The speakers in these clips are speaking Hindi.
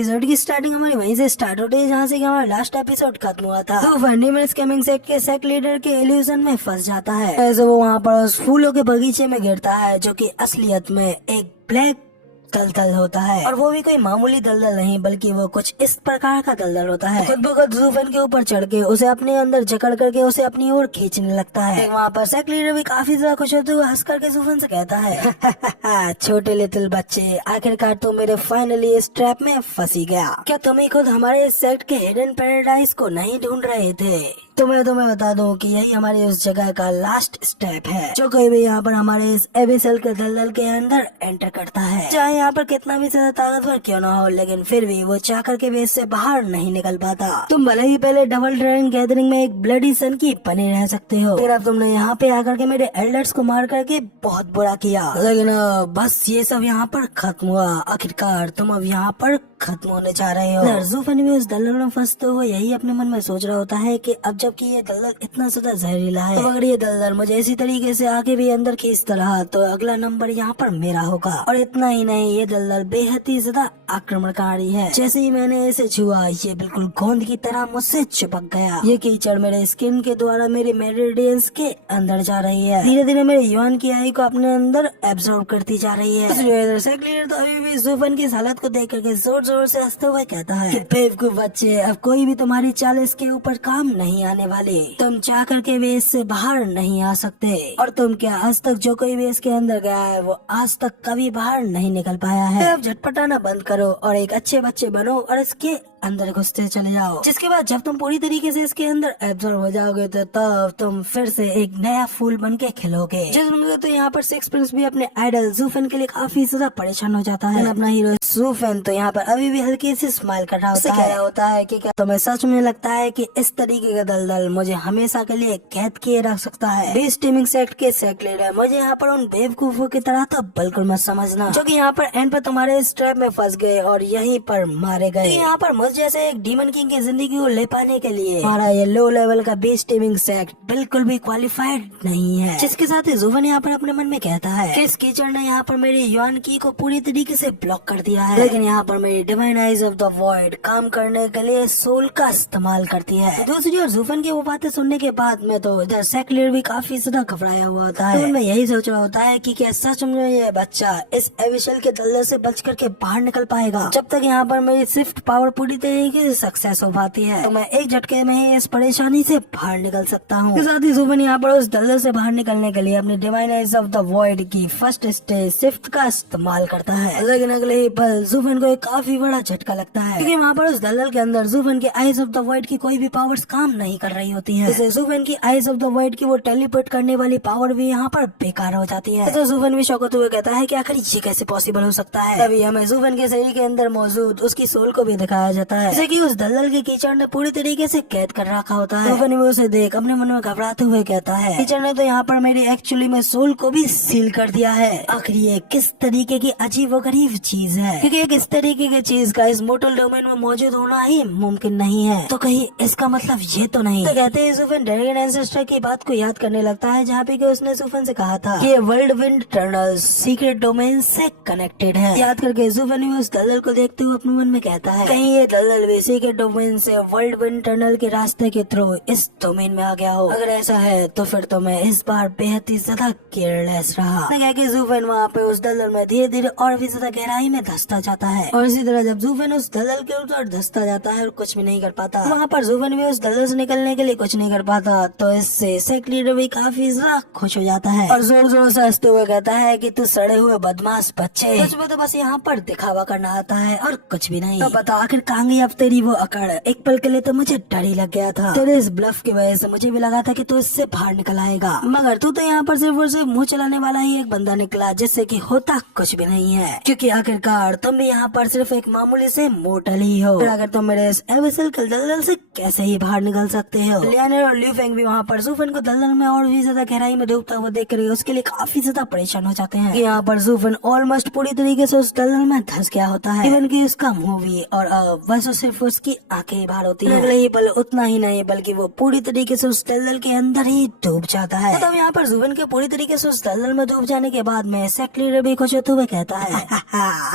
एपिसोड की स्टार्टिंग हमारी वहीं से स्टार्ट होती है जहाँ से कि हमारा लास्ट एपिसोड खत्म हुआ था। तो फंडीमेंटल स्कैमिंग सेक्ट के सेक्ट लीडर के इल्यूजन में फंस जाता है। ऐसे वो वहाँ पर उस फूलों के बगीचे में गिरता है जो कि असलियत में एक ब्लैक दलदल होता है, और वो भी कोई मामूली दलदल नहीं बल्कि वो कुछ इस प्रकार का दलदल होता है। खुद ब खुद ज़ूफन के ऊपर चढ़ के उसे अपने अंदर जकड़ करके उसे अपनी ओर खींचने लगता है। वहाँ पर सेक्ट लीडर भी काफी ज्यादा खुश होते हुए हंस करके ज़ूफन से कहता है छोटे लिटिल बच्चे, आखिरकार तुम मेरे फाइनली इस ट्रैप में फंसी गया। क्या तुम ही खुद हमारे इस सेक्ट के हिडन पैराडाइज को नहीं ढूंढ रहे थे? तुम्हें बता दूं कि यही हमारी उस जगह का लास्ट स्टेप है जो कोई भी यहाँ पर हमारे इस एबिसल के दलदल के अंदर एंटर करता है, चाहे यहाँ पर कितना भी ज्यादा ताकतवर क्यों ना हो, लेकिन फिर भी वो चाह करके भी इससे बाहर नहीं निकल पाता। तुम भले ही पहले डबल ड्रैगन गैदरिंग में एक ब्लडी सन की बने रह सकते हो, फिर अब तुमने यहाँ पे आकर के मेरे एल्डर्स को मार करके बहुत बुरा किया, लेकिन बस ये सब यहाँ पर खत्म हुआ। आखिरकार तुम अब यहाँ पर खत्म होने जा रहे हो। ज़ूफन भी उस दलदल में फंसते हुए यही अपने मन में सोच रहा होता है कि अब जबकि ये दलदल इतना ज्यादा जहरीला है, तो अगर ये दलदल मुझे इसी तरीके से आगे भी अंदर खींचता रहा तो अगला नंबर यहाँ पर मेरा होगा। और इतना ही नहीं, ये दलदल बेहद ही ज्यादा आक्रमणकारी है। जैसे ही मैंने इसे छुआ ये बिल्कुल गोंद की तरह मुझसे चिपक गया। ये कीचड़ मेरे स्किन के द्वारा मेरे मेरिडियंस के अंदर जा रही है, धीरे धीरे मेरे युआन की आई को अपने अंदर एब्जॉर्ब करती जा रही है। तो अभी भी ज़ूफन की इस हालत को देख करके जोर जोर से हंसते हुए कहता है कि बेवकूफ बच्चे, अब कोई भी तुम्हारी चाल इसके ऊपर काम नहीं आने वाली। तुम चाह करके भी इससे बाहर नहीं आ सकते, और तुम क्या आज तक जो कोई भी इसके अंदर गया है वो आज तक कभी बाहर नहीं निकल पाया है। अब झटपटाना बंद करो और एक अच्छे बच्चे बनो और इसके अंदर घुसते चले जाओ। जिसके बाद जब तुम पूरी तरीके से इसके अंदर एब्जॉर्ब हो जाओगे तो तब तुम फिर से एक नया फूल बन के खिलोगे। जिसमें तो यहाँ पर सिक्स प्रिंस भी अपने आइडल ज़ूफन के लिए काफी ज्यादा परेशान हो जाता है। अपना हीरो ज़ूफन तो यहाँ पर अभी भी हल्की सी स्माइल कर रहा होता है कि क्या तुम्हें सच में लगता है कि इस तरीके का दलदल मुझे हमेशा के लिए कैद किए रख सकता है? बीस्ट टीमिंग सेक्ट के सेक्ट लीडर, मुझे यहाँ पर उन बेवकूफों की तरह तो बिल्कुल मत समझना जो कि यहाँ पर एंड पर तुम्हारे इस ट्रैप में फंस गए और यहीं पर मारे गए। यहाँ पर मुझ जैसे एक डीमन किंग की जिंदगी को ले पाने के लिए हमारा ये लो लेवल का बीस्ट टीमिंग सेक्ट बिल्कुल भी क्वालिफाइड नहीं है। जिसके साथ ही ज़ूफन यहाँ पर अपने मन में कहता है कि इस कीचड़ ने यहाँ पर मेरी युआन की को पूरी तरीके से ब्लॉक कर दिया है, लेकिन यहाँ पर मेरी divine eyes of the void काम करने के लिए सोल का इस्तेमाल करती है। दूसरी ओर ज़ूफन की वो बातें सुनने के बाद में तो इधर सेक्ट लीडर भी काफी ज्यादा घबराया हुआ होता है। तो मैं यही सोच रहा होता है कि क्या सच में ये बच्चा इस एविशल के दलदल से बच करके बाहर निकल पाएगा? जब तक यहाँ पर मेरी शिफ्ट पावर पूरी तरीके से सक्सेस हो पाती है तो मैं एक झटके में ही इस परेशानी से बाहर निकल सकता हूँ। साथ ही ज़ूफन यहाँ पर उस दलदल से बाहर निकलने के लिए अपनी divine eyes of the void की फर्स्ट स्टेज शिफ्ट का इस्तेमाल करता है, लेकिन अगले ही पल ज़ूफन को एक काफी बड़ा झटका लगता है क्योंकि वहाँ पर उस दलदल के अंदर ज़ूफन की आइज ऑफ द वॉइड की कोई भी पावर्स काम नहीं कर रही होती है। जैसे ज़ूफन की आइज ऑफ द वॉइड की वो टेलीपोर्ट करने वाली पावर भी यहाँ पर बेकार हो जाती है। तो ज़ूफन भी शौक होते हुए कहता है कि आखिर ये कैसे पॉसिबल हो सकता है। तभी हमें ज़ूफन के शरीर के अंदर मौजूद उसकी सोल को भी दिखाया जाता है, जैसे कि उस दलदल के कीचड़ ने पूरी तरीके से कैद कर रखा होता है। ज़ूफन भी उसे देख अपने मन में घबराते हुए कहता है कीचड़ ने तो यहाँ पर मेरी एक्चुअली में सोल को भी सील कर दिया है। आखिर ये किस तरीके की अजीबोगरीब चीज है, क्योंकि एक इस तरीके की चीज का इस मोर्टल डोमेन में मौजूद होना ही मुमकिन नहीं है। तो कहीं इसका मतलब ये तो नहीं? तो कहते हैं ज़ूफन ड्रैगन एंसेस्टर की बात को याद करने लगता है जहाँ पे कि उसने ज़ूफन से कहा था कि world wind tunnel secret domain से कनेक्टेड है। याद करके ज़ूफन भी उस दलदल को देखते हुए अपने मन में कहता है कहीं ये दलदल भी सीक्रेट डोमेन से वर्ल्ड विंड टनल के रास्ते के थ्रू इस डोमेन में आ गया हो। अगर ऐसा है तो फिर तो मैं इस बार बेहद ही ज्यादा केयरलेस रहा। ज़ूफन वहाँ पे उस दलदल में धीरे धीरे और भी ज्यादा गहराई में धंसता जाता है, और इसी तरह जब ज़ूफन उस दलदल के ऊपर धंसता जाता है और कुछ भी नहीं कर पाता, वहाँ पर ज़ूफन भी उस दलदल से निकलने के लिए कुछ नहीं कर पाता, तो इससे सेक्ट लीडर भी काफी ज्यादा खुश हो जाता है और जोर जोर से हंसते हुए कहता है कि तू सड़े हुए बदमाश बच्चे, तुझमें तो बस यहाँ पर दिखावा करना आता है और कुछ भी नहीं। तो बता आखिर कहाँ गई अब तेरी वो अकड़? एक पल के लिए तो मुझे डर ही लग गया था, तेरे इस ब्लफ की वजह से मुझे भी लगा था कि तू इससे बाहर निकल आएगा, मगर तू तो यहाँ पर सिर्फ और सिर्फ मुँह चलाने वाला ही एक बंदा निकला जिससे कि होता कुछ भी नहीं है, क्योंकि आखिरकार तुम भी यहाँ पर सिर्फ एक मामूली से मोटल ही हो। फिर अगर तुम मेरे इस एविसल के दलदल से कैसे ही बाहर निकल सकते हो? लियानर और ल्यू फेंग भी वहाँ पर ज़ूफन को दलदल में और भी ज्यादा गहराई में डूबता हुआ देख कर उसके लिए काफी ज्यादा परेशान हो जाते हैं। यहाँ पर ज़ूफन ऑलमोस्ट पूरी तरीके से उस दलदल में धंस गया होता है, इवन की उसका मुंह भी, और बस है तो सिर्फ उसकी आंखें ही बाहर होती है। अगले ही पल उतना ही नहीं बल्कि वो पूरी तरीके से उस दलदल के अंदर ही डूब जाता है। तो यहाँ पर जुबेन के पूरी तरीके से उस दलदल में डूब जाने के बाद में सेक्ट लीडर भी खुश होते हुए कहता है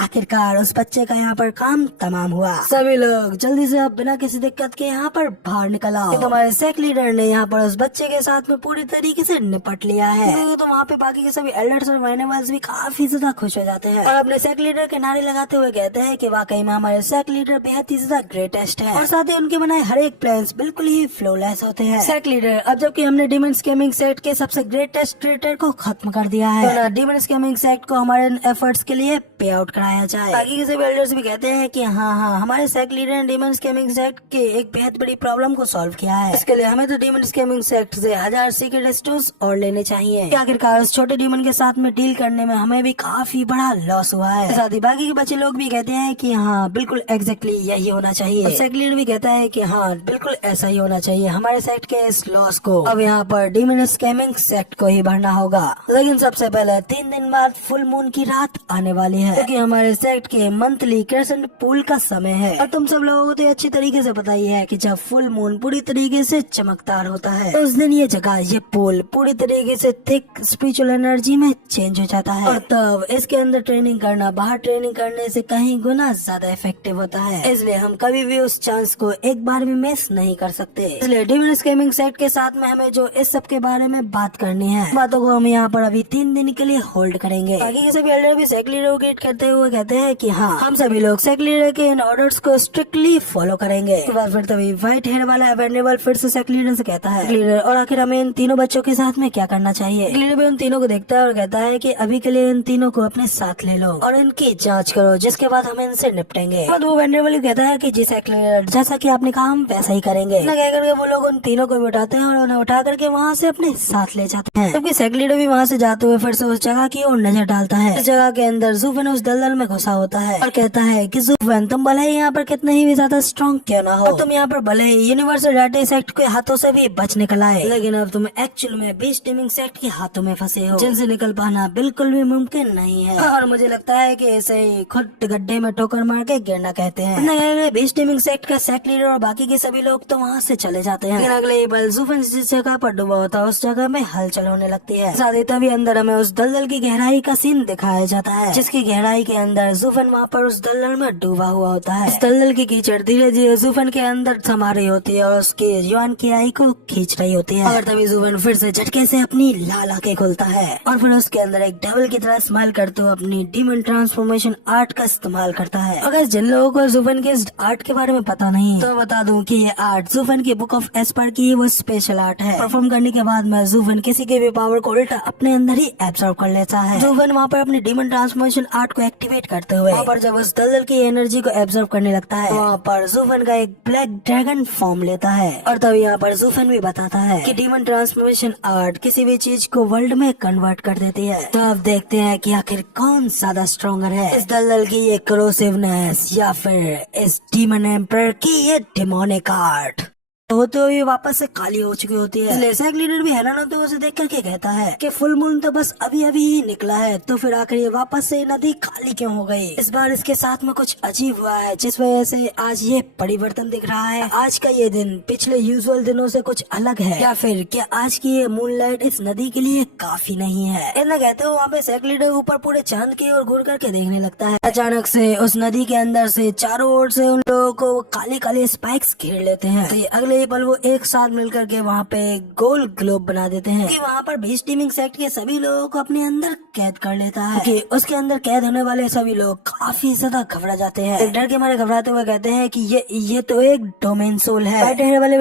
आखिरकार उस बच्चे का यहाँ पर काम तमाम हुआ। सभी लोग जल्दी से अब बिना किसी दिक्कत के यहाँ पर बाहर निकल आओ। हमारे सेक्ट लीडर ने यहाँ पर उस बच्चे के साथ में पूरी तरीके से निपट लिया है। तो वहाँ पे बाकी के सभी एल्डर्स और वाइनेबल्स भी काफी ज्यादा खुश हो जाते हैं और अपने सेक्ट लीडर के नारे लगाते हुए कहते हैं कि वाकई में हमारे सेक्ट लीडर बेहद ही ज्यादा ग्रेटेस्ट है और साथ ही उनके बनाए हर एक प्लान्स बिल्कुल ही फ्लॉलेस होते हैं। सेक्ट लीडर अब जबकि हमने डीमन स्कैमिंग सेक्ट के सबसे ग्रेटेस्ट क्रिएटर को खत्म कर दिया है तो डीमन स्कैमिंग सेक्ट को हमारे एफर्ट्स के लिए पे आउट कराया जाए। बाकी के सभी एल्डर्स भी कहते हैं कि हाँ हमारे सेक्ट लीडर ने डीमन स्कैमिंग सेक्ट के एक बेहद बड़ी प्रॉब्लम को सॉल्व किया है। इसके लिए हमें तो डीमन स्कैमिंग सेक्ट से 1000 सीक्रेट स्टोर्स और लेने चाहिए। आखिरकार उस छोटे डीमन के साथ में डील करने में हमें भी काफी बड़ा लॉस हुआ है। साथ ही बाकी के बच्चे लोग भी कहते हैं कि हाँ बिल्कुल एग्जैक्टली यही होना चाहिए। सेक्ट लीडर भी कहता है कि हाँ बिल्कुल ऐसा ही होना चाहिए। हमारे सेक्ट के इस लॉस को अब यहाँ पर डीमन स्कैमिंग सेक्ट को ही भरना होगा। लेकिन सबसे पहले 3 दिन बाद फुल मून की रात आने वाली है क्योंकि हमारे सेक्ट के मंथली क्रेसेंट पूल का समय है और तुम सब लोगों को तो अच्छी तरीके से पता ही है कि जब फुल मून पूरी तरीके से चमकदार होता है तो उस दिन ये जगह ये पूल पूरी तरीके से थिक स्पिरिचुअल एनर्जी में चेंज हो जाता है और तब इसके अंदर ट्रेनिंग करना बाहर ट्रेनिंग करने से कहीं गुना ज्यादा इफेक्टिव होता है। इसलिए हम कभी भी उस चांस को एक बार भी मिस नहीं कर सकते। इसलिए डीमन स्कैमिंग सेक्ट के साथ में हमें जो इस सब के बारे में बात करनी है बातों को हम यहाँ पर अभी 3 दिन के लिए होल्ड करेंगे। बाकी के सभी एल्डर भी सेक्ट लीडर को ग्रीट करते हुए कहते हैं कि हाँ हम सभी लोग सेक्ट लीडर के इन ऑर्डर्स को स्ट्रिक्टली फॉलो करेंगे। फिर तभी व्हाइट हेयर वाला वेनेबल फिर से सेक्ट लीडर से कहता है लीडर और आखिर हमें इन तीनों बच्चों के साथ में क्या करना चाहिए। लीडर भी उन तीनों को देखता है और कहता है कि अभी के लिए इन तीनों को अपने साथ ले लो और इनकी जांच करो जिसके बाद हम इनसे निपटेंगे। और वो वेनेबल कहता है कि जी सेक्ट लीडर जैसा कि आपने कहा हम वैसा ही करेंगे। कह करके वो लोग उन तीनों को भी उठाते हैं और उन्हें उठा करके वहाँ से अपने साथ ले जाते हैं। जबकि सेक्ट लीडर भी वहाँ से जाते हुए फिर से उस जगह की ओर नजर डालता है। इस जगह के अंदर जुफन उस दलदल में घुसा होता है और कहता है कि जुफन तुम भले ही यहाँ पर कितने ही भी ज्यादा स्ट्रॉन्ग क्यों ना हो, तुम यहाँ पर भले ही यूनिवर्सल डाटे सेक्ट के हाथों से भी बच निकल आए, लेकिन अब तुम एक्चुअल में बीस्ट टीमिंग सेक्ट के हाथों में फंसे हो जिनसे निकल पाना बिल्कुल भी मुमकिन नहीं है। और मुझे लगता है कि इसे खुद गड्ढे में ठोकर मार के गिरना कहते हैं। बीस्ट टीमिंग सेक्ट का सेक्ट लीडर और बाकी के सभी लोग तो वहाँ से चले जाते हैं। लेकिन अगले पल जुफन जिस जगह पर डूबा होता है उस जगह में हलचल होने लगती है। साथ ही तभी अंदर हमें उस दलदल की गहराई का सीन दिखाया जाता है जिसकी गहराई के अंदर जुफन वहाँ पर उस दलदल में डूबा हुआ होता है। इस दलदल की कीचड़ धीरे धीरे जुफन के अंदर समा रही होती है और उसके युवान की आई को खींच रही होती है। और तभी जुफन फिर से झटके से अपनी लाल आंखें खोलता है और फिर उसके अंदर एक डेविल की तरह स्माइल करते हुए अपनी डीमन ट्रांसफॉर्मेशन आर्ट का इस्तेमाल करता है। अगर जिन लोगों को जुफन के इस आर्ट के बारे में पता नहीं तो बता दूं कि ये आर्ट जुफन की बुक ऑफ एस्पर की वो स्पेशल आर्ट है। परफॉर्म करने के बाद में जुफन किसी के भी पावर को उल्टा अपने अंदर ही एब्सॉर्ब कर लेता है। जुफन वहाँ पर अपनी डीमन ट्रांसफॉर्मेशन आर्ट को एक्टिवेट करते हुए वहाँ पर जब उस दलदल की एनर्जी को एब्सॉर्ब करने लगता है वहाँ पर जुफन का एक ब्लैक ड्रैगन फॉर्म लेता है। और तब यहाँ पर जुफन भी बताता है कि डीमन ट्रांसफॉर्मेशन आर्ट किसी भी चीज को वर्ल्ड में कन्वर्ट कर देती है। तो अब देखते हैं कि आखिर कौन ज्यादा स्ट्रॉन्गर है, इस दलदल की ये करोसिवनेस या फिर इस डीमन एम्पर की ये डेमोनिक आर्ट। होते हुए वापस से खाली हो चुकी होती है। इसलिए सेक्ट लीडर भी हैरान होते हुए उसे देख करके कहता है कि फुल मून तो बस अभी अभी ही निकला है तो फिर आखिर ये वापस से नदी खाली क्यों हो गई। इस बार इसके साथ में कुछ अजीब हुआ है जिस वजह से आज ये परिवर्तन दिख रहा है। आज का ये दिन पिछले यूजुअल दिनों से कुछ अलग है या फिर क्या आज की ये मूनलाइट इस नदी के लिए काफी नहीं है। इतना कहते हुए वहाँ पे सेक्ट लीडर ऊपर पूरे चांद की ओर घूर करके देखने लगता है। अचानक से उस नदी के अंदर से चारों ओर से उन लोगों को काले काले स्पाइक्स घेर लेते हैं। तो अगले पल वो एक साथ मिलकर के वहाँ पे गोल ग्लोब बना देते हैं कि वहाँ पर बीस्ट टीमिंग सेक्ट के सभी लोगों को अपने अंदर कैद कर लेता है कि उसके अंदर कैद होने वाले सभी लोग काफी ज्यादा घबरा जाते हैं। डर के मारे घबराते हुए कहते हैं कि ये तो एक डोमेन सोल है। वाले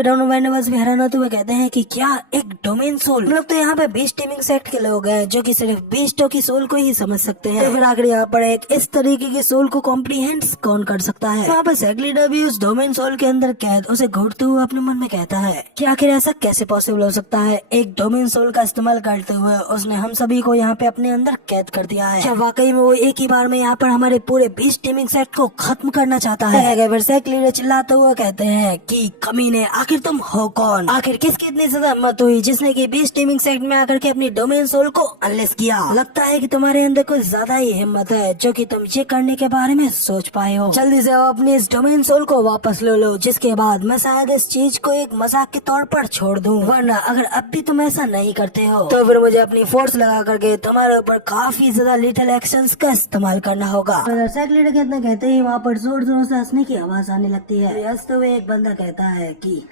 भी हैरान होते हुए कहते हैं कि क्या एक डोमेन सोल, मतलब तो यहाँ पे बीस्ट टीमिंग सेक्ट के लोग हैं जो कि सिर्फ बीस्टों की सोल को ही समझ सकते हैं। तो फिर आखिर यहाँ पर एक इस तरीके की सोल को कॉम्प्रीहेंड कौन कर सकता है। वहाँ पर सेक्ट लीडर भी उस डोमेन सोल के अंदर कैद उसे घूरते हुए अपने मन में कहता है कि आखिर ऐसा कैसे पॉसिबल हो सकता है। एक डोमेन सोल का इस्तेमाल करते हुए उसने हम सभी को यहाँ पे अपने अंदर कैद कर दिया है। क्या वाकई में वो एक ही बार में यहाँ पर हमारे पूरे 20 टीमिंग सेट को खत्म करना चाहता है? फिर सेक्ट लीडर चिल्लाते हुए कहते हैं कि कमीने, आखिर तुम हो कौन? आखिर किसकी इतनी ज्यादा हिम्मत हुई जिसने की 20 टीमिंग सेट में आकर के अपनी डोमेन सोल को अनलेस किया? लगता है कि तुम्हारे अंदर कुछ ज्यादा ही हिम्मत है जो कि तुम ये करने के बारे में सोच पाए हो। जल्दी से अपनी इस डोमेन सोल को वापस ले लो, जिसके बाद मैं शायद इस चीज को एक मजाक के तौर पर छोड़ दूं। वरना अगर अब भी तुम ऐसा नहीं करते हो तो फिर मुझे अपनी फोर्स लगा करके तुम्हारे ऊपर काफी ज्यादा लिटिल एक्शंस का इस्तेमाल करना होगा। सेक्ट लीडर के इतना कहते ही वहाँ पर जोर जोर से हंसने की आवाज आने लगती है। हंसते हुए एक बंदा कहता है कि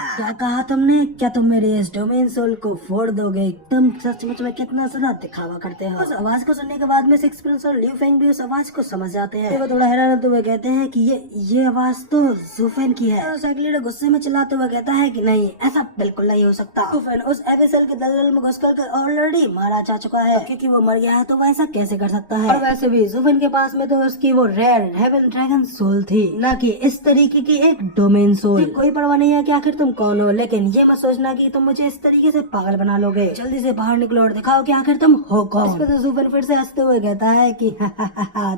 क्या कहा तुमने? क्या तुम मेरे इस डोमेन सोल को फोड़ दोगे? तुम सचमुच में कितना ज्यादा दिखावा करते हो। उस आवाज को सुनने के बाद में सिक्स प्रिंस और लिu फेंग भी उस आवाज को समझ जाते हैं। वो थोड़ा हैरान होते हुए कहते हैं कि ये आवाज तो ज़ूफेन की है। सेक्ट लीडर गुस्से में चिल्लाते हुए कहता है कि नहीं, ऐसा बिल्कुल नहीं हो सकता। ज़ूफेन उस एवेसल के दलदल में घुसकर ऑलरेडी मारा जा चुका है। क्योंकि वो मर गया है तो वैसा कैसे कर सकता है? और वैसे भी ज़ूफेन के पास में तो उसकी वो रेयर हेवन ड्रैगन सोल थी, न कि इस तरीके की एक डोमेन सोल। कोई परवाह नहीं है कि आखिर तुम कौन हो, लेकिन ये मत सोचना कि तुम मुझे इस तरीके से पागल बना लोगे। जल्दी से बाहर निकलो और दिखाओ कि आखिर तुम हो कौन। इस पे तो ज़ूफेन फिर से हंसते हुए कहता है कि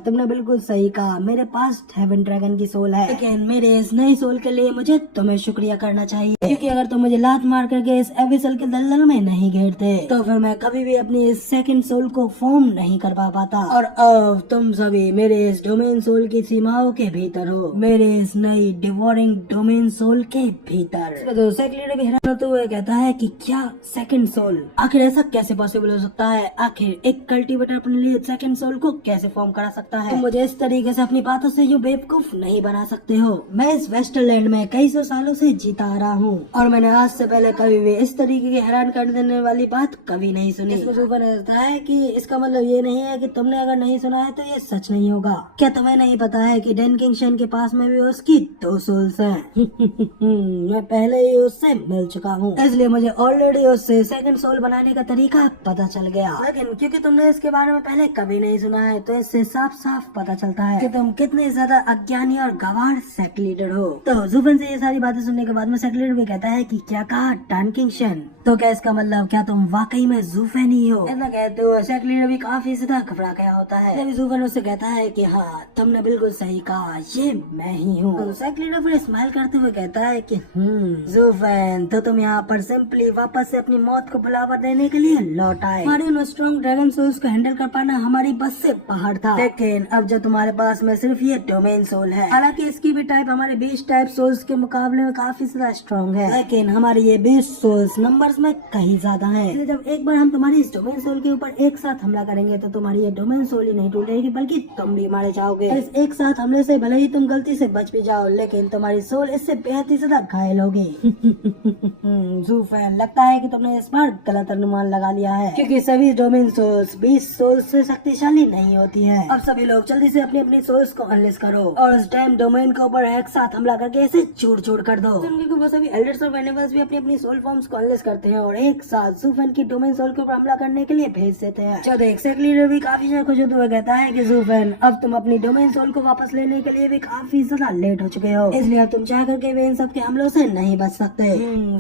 तुमने बिल्कुल सही कहा, मेरे पास हेवन ड्रैगन की सोल है, लेकिन मेरे इस नई सोल के लिए मुझे तुम्हें शुक्रिया करना चाहिए। क्योंकि अगर तुम मुझे लात मार करके इस एविसल के दलदल में नहीं घेरते तो फिर मैं कभी भी अपनी इस सेकंड सोल को फॉर्म नहीं कर पाता। और अब तुम सभी मेरे इस डोमेन सोल की सीमाओं के भीतर हो, मेरे इस नई डिवोरिंग डोमेन सोल के भीतर। तो सेक्ट लीडर भी हैरान होते हुए कहता है कि क्या सेकंड सोल? आखिर ऐसा कैसे पॉसिबल हो सकता है? आखिर एक कल्टीवेटर अपने लिए सेकंड सोल को कैसे फॉर्म करा सकता है? तुम मुझे इस तरीके से अपनी बातों से यूं बेवकूफ नहीं बना सकते हो। मैं इस वेस्टरलैंड में कई सौ सालों से जीता आ रहा हूँ और मैंने आज से पहले कभी भी इस तरीके की हैरान कर देने वाली बात कभी नहीं सुनी। इसमें ज़ूफेन कहता है कि इसका मतलब ये नहीं है कि तुमने अगर नहीं सुना है तो ये सच नहीं होगा। क्या तुम्हें नहीं पता है कि डेन किंगशन के पास में भी उसकी 2 सोल्स हैं? मैं पहले ही उससे मिल चुका हूँ, इसलिए मुझे ऑलरेडी उससे सेकंड सोल बनाने का तरीका पता चल गया। लेकिन क्योंकि तुमने इसके बारे में पहले कभी नहीं सुना है तो इससे साफ साफ पता चलता है कि तुम कितने ज्यादा अज्ञानी और गवार सेक्ट लीडर हो। तो ज़ूफेन से ये सारी बातें सुनने के बाद में सेक्ट लीडर भी कहता है कि क्या कहा डेन किंगशन? तो क्या इसका मतलब क्या तुम वाकई में ज़ूफेन ही हो? इतना कहते हुए सेक्ट लीडर भी काफी ज्यादा घबरा गया होता है। जब ज़ूफेन उससे कहता है कि हाँ, तुमने बिल्कुल सही कहा, ये मैं ही हूँ। तो सेक्ट लीडर फिर स्माइल करते हुए कहता है कि ज़ूफेन, तो तुम यहाँ पर सिंपली वापस से अपनी मौत को बुलावा देने के लिए लौट आए। हमारे उन स्ट्रॉन्ग ड्रैगन सोल्स को हैंडल कर पाना हमारी बस से बाहर था, लेकिन अब जो तुम्हारे पास में सिर्फ ये डोमेन सोल है, हालांकि इसकी भी टाइप हमारे 20 टाइप सोल्स के मुकाबले में काफी ज्यादा स्ट्रॉन्ग है, लेकिन हमारी ये 20 सोल्स नंबर्स में कहीं ज्यादा है। इसलिए जब एक बार हम तुम्हारी इस डोमेन सोल के ऊपर एक साथ हमला करेंगे तो तुम्हारी ये डोमेन सोल ही नहीं टूटेगी बल्कि तुम भी मारे जाओगे। इस एक साथ हमले से भले ही तुम गलती से बच भी जाओ, लेकिन तुम्हारी सोल इससे बेहद ही ज्यादा घायल होगी। ज़ूफेन, लगता है कि तुमने इस बार गलत अनुमान लगा लिया है, क्योंकि सभी डोमेन सोल्स 20 सोल्स से शक्तिशाली नहीं होती हैं। अब सभी लोग जल्दी से अपनी अपनी सोल्स को अनलेस करो और उस डैम डोमेन के ऊपर एक साथ हमला करके इसे चूर-चूर कर दो। क्योंकि वो सभी एल्डर्स और वेनेबल्स भी अपनी अपनी सोल फॉर्म्स को अनलेस करते हैं और एक साथ ज़ूफेन की डोमेन सोल के ऊपर हमला करने के लिए भेज देते हैं। जो देख सेक्ट लीडर भी काफी ज्यादा खुश होते हुए कहता है कि ज़ूफेन, अब तुम अपनी डोमेन सोल को वापस लेने के लिए भी काफी ज्यादा लेट हो चुके हो, इसलिए अब तुम चाह करके भी इन सब के हमलों से नहीं बच सकते।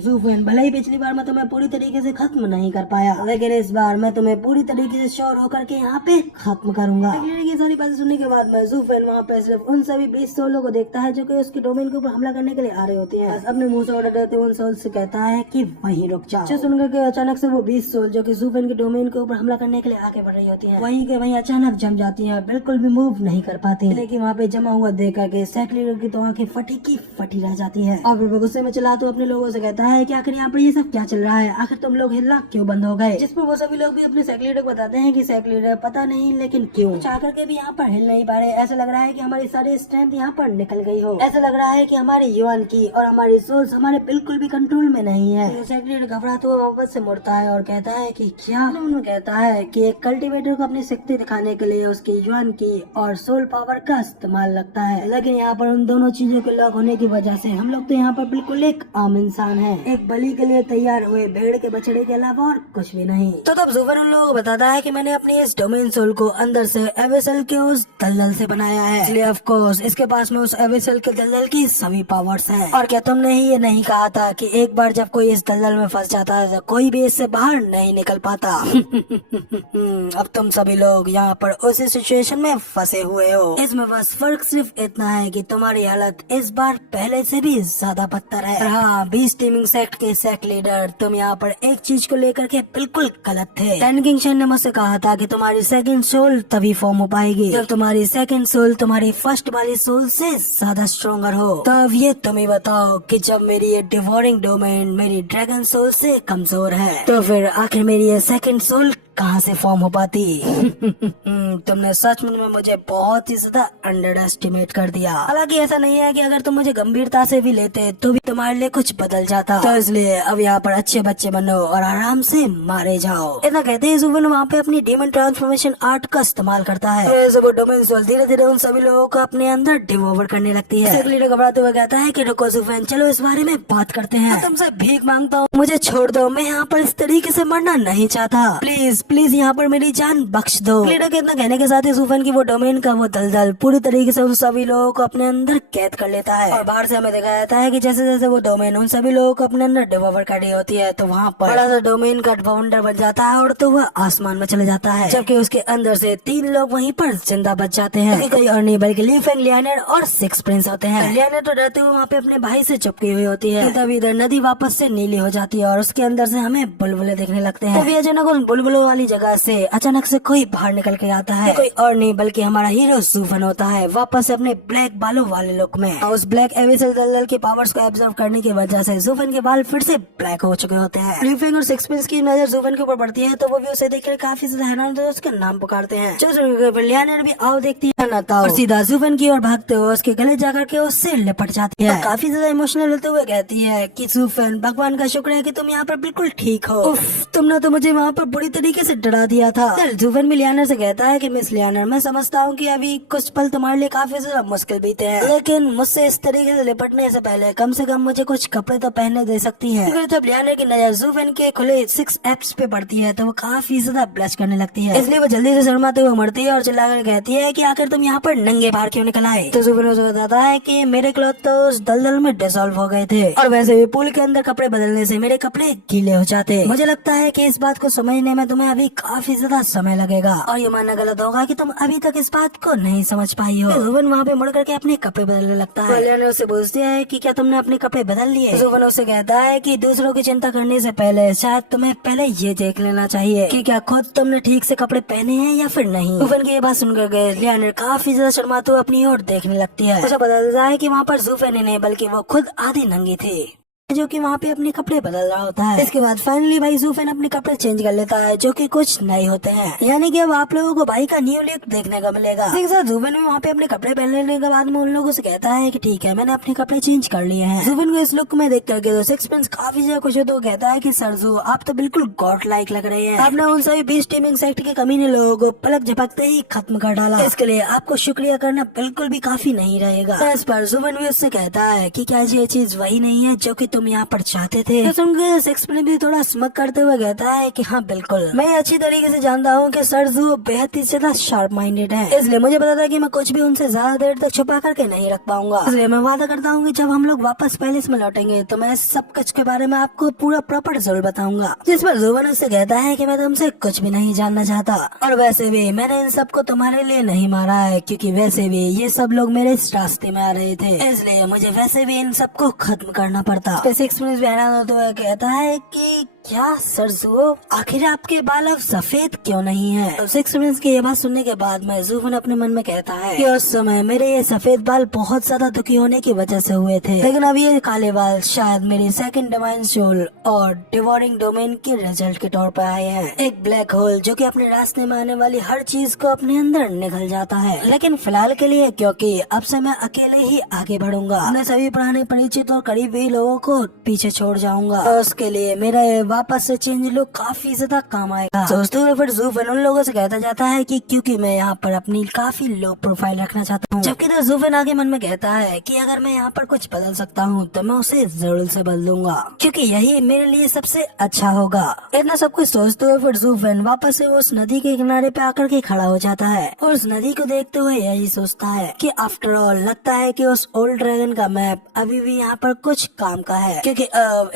ज़ूफेन, भले ही पिछली बार मैं तुम्हें पूरी तरीके से खत्म नहीं कर पाया, लेकिन इस बार मैं तुम्हें पूरी तरीके से श्योर होकर के यहाँ पे खत्म करूंगा। ये सारी बातें सुनने के बाद में ज़ूफेन वहाँ पे सिर्फ उन सभी 20 सोलों को देखता है जो कि उसके डोमेन के ऊपर हमला करने के लिए आ रहे होते हैं। बस अपने मुंह से ऑर्डर देते हुए उन सोल से कहता है कि वहीं रुक जाओ। सुनकर के अचानक से वो 20 सोल जो कि ज़ूफेन के डोमेन के ऊपर हमला करने के लिए आगे बढ़ रही होती हैं, वहीं के वहीं अचानक जम जाती हैं, बिल्कुल भी मूव नहीं कर पाती। लेकिन वहाँ पे जमा हुआ देख करके सेक्ट लीडर की तो आंखें फटी की फटी रह जाती है और वो गुस्से में चलाते हुए अपने लोगों से कहता है कि आखिर यहाँ पर ये सब क्या चल रहा है, आखिर तुम लोग हिलना क्यों बंद हो गए? जिस पर वो सभी लोग भी अपने सेक्ट लीडर को बताते हैं कि सेक्ट लीडर पता नहीं लेकिन क्यों चाह करके भी यहाँ पर हिल नहीं पा रहे। ऐसा लग रहा है कि हमारी सारी स्ट्रेंथ यहाँ पर निकल गई हो। ऐसा लग रहा है कि हमारी युआन की और हमारी सोल्स हमारे बिल्कुल भी कंट्रोल में नहीं है। सेक्ट लीडर घबराते हुए वापस से मुड़ता है और कहता है कि क्या उन्होंने कहता है कि एक कल्टीवेटर को अपनी शक्ति दिखाने के लिए उसकी युआन की और सोल पावर का इस्तेमाल लगता है। लेकिन यहाँ पर उन दोनों चीजों के लॉक होने की वजह से हम लोग तो यहाँ पर बिल्कुल एक आम इंसान है, एक बलि के लिए तैयार हुए भेड़ के बछड़े के अलावा और कुछ भी नहीं। तो तब ज़ुफन उन लोगों को बताता है कि मैंने अपनी इस डोमेन सोल को अंदर से एवेसल के उस दलदल से बनाया है, इसलिए ऑफ कोर्स इसके पास में उस एवेसल के दलदल की सभी पावर्स हैं। और क्या तुमने ही ये नहीं कहा था कि एक बार जब कोई इस दलदल में फंस जाता है तो कोई भी इससे बाहर नहीं निकल पाता। अब तुम सभी लोग यहाँ पर उसी सिचुएशन में फंसे हुए हो। इसमें बस फर्क सिर्फ इतना है कि तुम्हारी हालत इस बार पहले से भी ज्यादा बदतर है। हाँ, बीस्ट टीमिंग सेक्ट के सेक्ट लीडर, तुम यहाँ पर एक चीज को लेकर के बिल्कुल गलत थे। टेन किंग शेन ने मुझसे कहा था कि तुम्हारी सेकंड सोल तभी फॉर्म हो पाएगी जब तुम्हारी सेकंड सोल तुम्हारी फर्स्ट वाली सोल से ज्यादा स्ट्रॉन्गर हो। तो अब ये तुम ही बताओ कि जब मेरी ये डिवोरिंग डोमेन मेरी ड्रैगन सोल से कमजोर है तो फिर आखिर मेरी ये सेकंड सोल कहाँ से फॉर्म हो पाती? तुमने सच में मुझे बहुत ही ज्यादा अंडर एस्टिमेट कर दिया। हालांकि ऐसा नहीं है कि अगर तुम मुझे गंभीरता से भी लेते तो भी तुम्हारे लिए कुछ बदल जाता। तो इसलिए अब यहाँ पर अच्छे बच्चे बनो और आराम से मारे जाओ। इतना कहते ही ज़ुफन वहाँ पे अपनी डीमन ट्रांसफॉर्मेशन आर्ट का इस्तेमाल करता है। तो वो डोमेन सोल धीरे धीरे उन सभी लोगों को अपने अंदर डिवोवर करने लगती है। लीडर घबराते हुए कहता है कि रुको ज़ुफन, चलो इस बारे में बात करते हैं। तुमसे भीख मांगता हूँ, मुझे छोड़ दो, मैं यहाँ पर इस तरीके से मरना नहीं चाहता। प्लीज प्लीज यहाँ पर मेरी जान बख्श दो। लीडर के इतना कहने के साथ ही ज़ुफन की वो डोमेन का वो दलदल पूरी तरीके से उन सभी लोगों को अपने अंदर कैद कर लेता है। और बाहर से हमें दिखाया जाता है कि जैसे जैसे वो डोमेन उन सभी लोगों को अपने अंदर डिवोवर कर रही होती है तो वहाँ पर बड़ा सा डोमेन का बाउंडर बन जाता है और तो वह आसमान में चले जाता है, जबकि उसके अंदर से 3 लोग वहीं पर जिंदा बच जाते हैं। कोई और नहीं बल्कि ली फेंग, लियानर और 6 प्रिंस होते हैं। लियानर तो डरते हुए वहाँ पे अपने भाई से चिपकी हुई होती है। तभी इधर नदी वापस से नीली हो जाती है और उसके अंदर से हमें बुलबुले देखने लगते हैं। तभी अचानक उन बुलबुलों वाली जगह से अचानक से कोई बाहर निकल के आता है। कोई और नहीं बल्कि हमारा हीरो ज़ुफन होता है, वापस अपने ब्लैक बालों वाले लुक में। और उस ब्लैक एवेसल दलदल के पावर्स को एब्जॉर्ब करने की वजह से ज़ुफन के बाल फिर से ब्लैक हो चुके होते हैं। ली फेंग और 6 प्रिंस की नजर ज़ुफन के ऊपर पड़ती है तो वो भी उसे देखकर काफी ज्यादा हैरान होते हैं, उसके नाम पुकारते हैं। लियानर भी आओ देखती है और सीधा ज़ुफन की ओर भागते हुए उसके गले जाकर के उससे लिपट जाती है। काफी ज्यादा इमोशनल होते हुए कहती है कि ज़ुफन, भगवान का शुक्र है कि तुम यहाँ पर बिल्कुल ठीक हो। उफ, तुमने तो मुझे वहाँ पर बुरी तरीके से डरा दिया था। ज़ुफन भी लियानर से कहता है कि मिस लियानर, मैं समझता हूँ कि अभी कुछ पल तुम्हारे लिए काफी ज्यादा मुश्किल बीते हैं, लेकिन मुझसे इस तरीके से लिपटने से पहले कम से कम मुझे कुछ कपड़े तो पहनने दे सकती है। जब लियानर की नजर ज़ुफन के खुले 6 एप्स पे पड़ती है तो वो काफी ज्यादा ब्लश करने लगती है, इसलिए वो जल्दी से शर्माते हुए मरती है और चिल्लाकर कहती है कि आखिर तुम यहाँ पर नंगे बाहर क्यों निकल आए? तो ज़ुफन उसे बताता है कि मेरे क्लॉथ तो उस दलदल में डिसॉल्व हो गए थे और वैसे भी पूल के अंदर कपड़े बदलने से मेरे कपड़े गीले हो जाते। मुझे लगता है कि इस बात को समझने में तुम्हें अभी काफी ज्यादा समय लगेगा और ये मानना गलत होगा कि तुम अभी तक इस बात को नहीं समझ पाई हो। ज़ुफन वहाँ पे मुड़ करके अपने कपड़े बदलने लगता है। लियानर उससे पूछती है कि क्या तुमने अपने कपड़े बदल लिए? ज़ुफन उससे कहता है कि दूसरों की चिंता करने से पहले शायद तुम्हें पहले ये देख लेना चाहिए कि क्या खुद तुमने ठीक से कपड़े पहने हैं या फिर नहीं। ज़ुफन की ये बात सुनकर गए लियानर काफी ज्यादा शर्माते हुए अपनी ओर देखने लगती है। उसे पता चलता है कि वहाँ पर ज़ुफन ही नहीं बल्कि वो खुद आधी नंगी थी जो कि वहाँ पे अपने कपड़े बदल रहा होता है। इसके बाद फाइनली भाई ज़ुफन अपने कपड़े चेंज कर लेता है जो कि कुछ नए होते हैं, यानी कि अब आप लोगों को भाई का न्यू लुक देखने को मिलेगा। एक साथ ज़ुफन वहाँ पे अपने कपड़े पहन लेने के बाद में उन लोगों से कहता है कि ठीक है, मैंने अपने कपड़े चेंज कर लिए हैं। ज़ुफन को इस लुक में देख करके तो 6 प्रिंस काफी ज्यादा खुश होते हुए कहता है कि सरजू, आप तो बिल्कुल गॉड लाइक लग रहे हैं। आपने उन सभी बीस्ट टीमिंग सेक्ट के कमीने लोगों को पलक झपकते ही खत्म कर डाला, इसके लिए आपको शुक्रिया करना बिल्कुल भी काफी नहीं रहेगा। इस पर ज़ुफन भी उससे कहता है कि क्या ये चीज वही नहीं है जो कि तुम यहाँ पर चाहते थे? तो सुनकर 6 प्रिंस भी थोड़ा स्मक करते हुए कहता है कि हाँ बिल्कुल, मैं अच्छी तरीके से जानता हूँ कि सरजू बेहद ही ज्यादा शार्प माइंडेड है, इसलिए मुझे पता था कि मैं कुछ भी उनसे ज्यादा देर तक छुपा करके नहीं रख पाऊंगा। इसलिए मैं वादा करता हूँ कि जब हम लोग वापस पैलेस में लौटेंगे तो मैं सब कुछ के बारे में आपको पूरा प्रॉपर जरूर बताऊंगा। जिस पर ज़ुफन उससे कहता है कि मैं तुमसे कुछ भी नहीं जानना चाहता और वैसे भी मैंने इन सबको तुम्हारे लिए नहीं मारा है, क्योंकि वैसे भी ये सब लोग मेरे इस रास्ते में आ रहे थे, इसलिए मुझे वैसे भी इन सबको खत्म करना पड़ता। 6 प्रिंस भी हैरान होते हुए कहता है कि क्या सरजू, आखिर आपके बाल अब सफेद क्यों नहीं है? तो 6 प्रिंस की ये बात सुनने के बाद में ज़ुफन अपने मन में कहता है कि उस समय मेरे ये सफेद बाल बहुत ज्यादा दुखी होने की वजह से हुए थे, लेकिन अब ये काले बाल शायद मेरी सेकंड डिवाइन सोल और डिवोरिंग डोमेन के रिजल्ट के तौर पर आए हैं। एक ब्लैक होल जो कि अपने रास्ते में आने वाली हर चीज को अपने अंदर निगल जाता है, लेकिन फिलहाल के लिए, क्योंकि अब से मैं अकेले ही आगे बढ़ूंगा, मैं सभी पुराने परिचित और करीबी लोगों को पीछे छोड़ जाऊंगा। तो उसके लिए मेरा ये वापस से चेंज लुक काफी ज्यादा काम आएगा। सोचते हुए फिर ज़ूफेन उन लोगों से कहता जाता है कि क्योंकि मैं यहाँ पर अपनी काफी लो प्रोफाइल रखना चाहता हूँ। जबकि तो ज़ूफेन आगे मन में कहता है कि अगर मैं यहाँ पर कुछ बदल सकता हूँ तो मैं उसे जरूर से बदल दूंगा, क्योंकि यही मेरे लिए सबसे अच्छा होगा। इतना सब कुछ सोचते हुए फिर ज़ूफेन वापस से उस नदी के किनारे पे आकर के खड़ा हो जाता है और उस नदी को देखते हुए यही सोचता है कि आफ्टर ऑल लगता है कि उस ओल्ड ड्रैगन का मैप अभी भी यहाँ पर कुछ काम का है, क्योंकि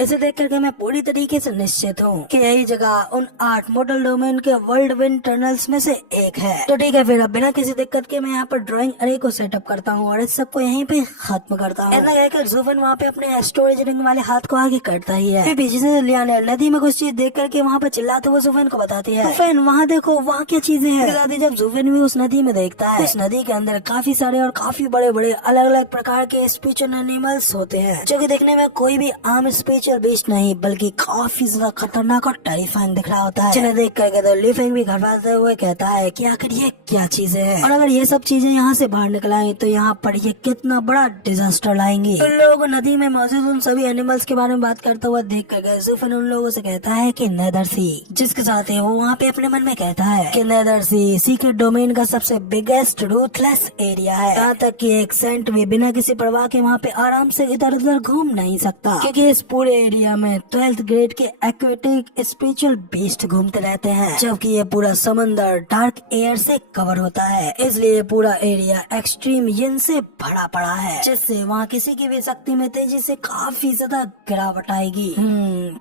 इसे देख करके मैं पूरी तरीके से निश्चित हूँ कि यही जगह उन 8 मॉडल डोमेन के वर्ल्ड विंड टनल्स में से एक है। तो ठीक है, फिर अब बिना किसी दिक्कत के मैं यहाँ पर ड्राइंग अरे को सेटअप करता हूँ और इस सबको यहीं पे खत्म करता हूँ। ऐसा कहकर ज़ूफेन वहाँ पे अपने स्टोरेज रिंग वाले हाथ को आगे करता ही है। फिर पीछे से लियाना नदी में कुछ चीज देख करके वहाँ पर चिल्लाते हुए ज़ूफेन को बताती है, ज़ूफेन वहाँ देखो वहाँ क्या चीजें हैं। जब ज़ूफेन भी उस नदी में देखता है, उस नदी के अंदर काफी सारे और काफी बड़े बड़े अलग अलग प्रकार के स्पिरिचुअल एनिमल्स होते हैं, जो कि देखने में कोई भी आम स्पिरिचुअल बीस्ट नहीं बल्कि काफी ज्यादा खतरनाक और टेरिफाइंग दिख रहा होता है। जिन्हें देख करके तो लीफेंग भी घबराते हुए कहता है कि आखिर ये क्या चीजें हैं और अगर ये सब चीजें यहाँ से बाहर निकल आई तो यहाँ पर ये कितना बड़ा डिजास्टर लाएंगी। उन लोगों को नदी में मौजूद उन सभी एनिमल्स के बारे में बात करते हुए देख कर ज़ूफेन उन लोगों से कहता है कि नेदर सी, जिसके साथ वो वहाँ पे अपने मन में कहता है कि नेदर सी सीक्रेट डोमेन का सबसे बिगेस्ट रूथलेस एरिया है, यहाँ तक कि एक सेंट भी बिना किसी परवाह के वहाँ पे आराम से इधर उधर घूम नहीं सकता, क्योंकि इस पूरे एरिया में 12th ग्रेड के एक्वेटिक स्पिरिचुअल बीस्ट घूमते रहते हैं, जबकि ये पूरा समंदर डार्क एयर से कवर होता है, इसलिए पूरा एरिया एक्सट्रीम यिन से भरा पड़ा है, जिससे वहाँ किसी की भी शक्ति में तेजी से काफी ज्यादा गिरावट आएगी।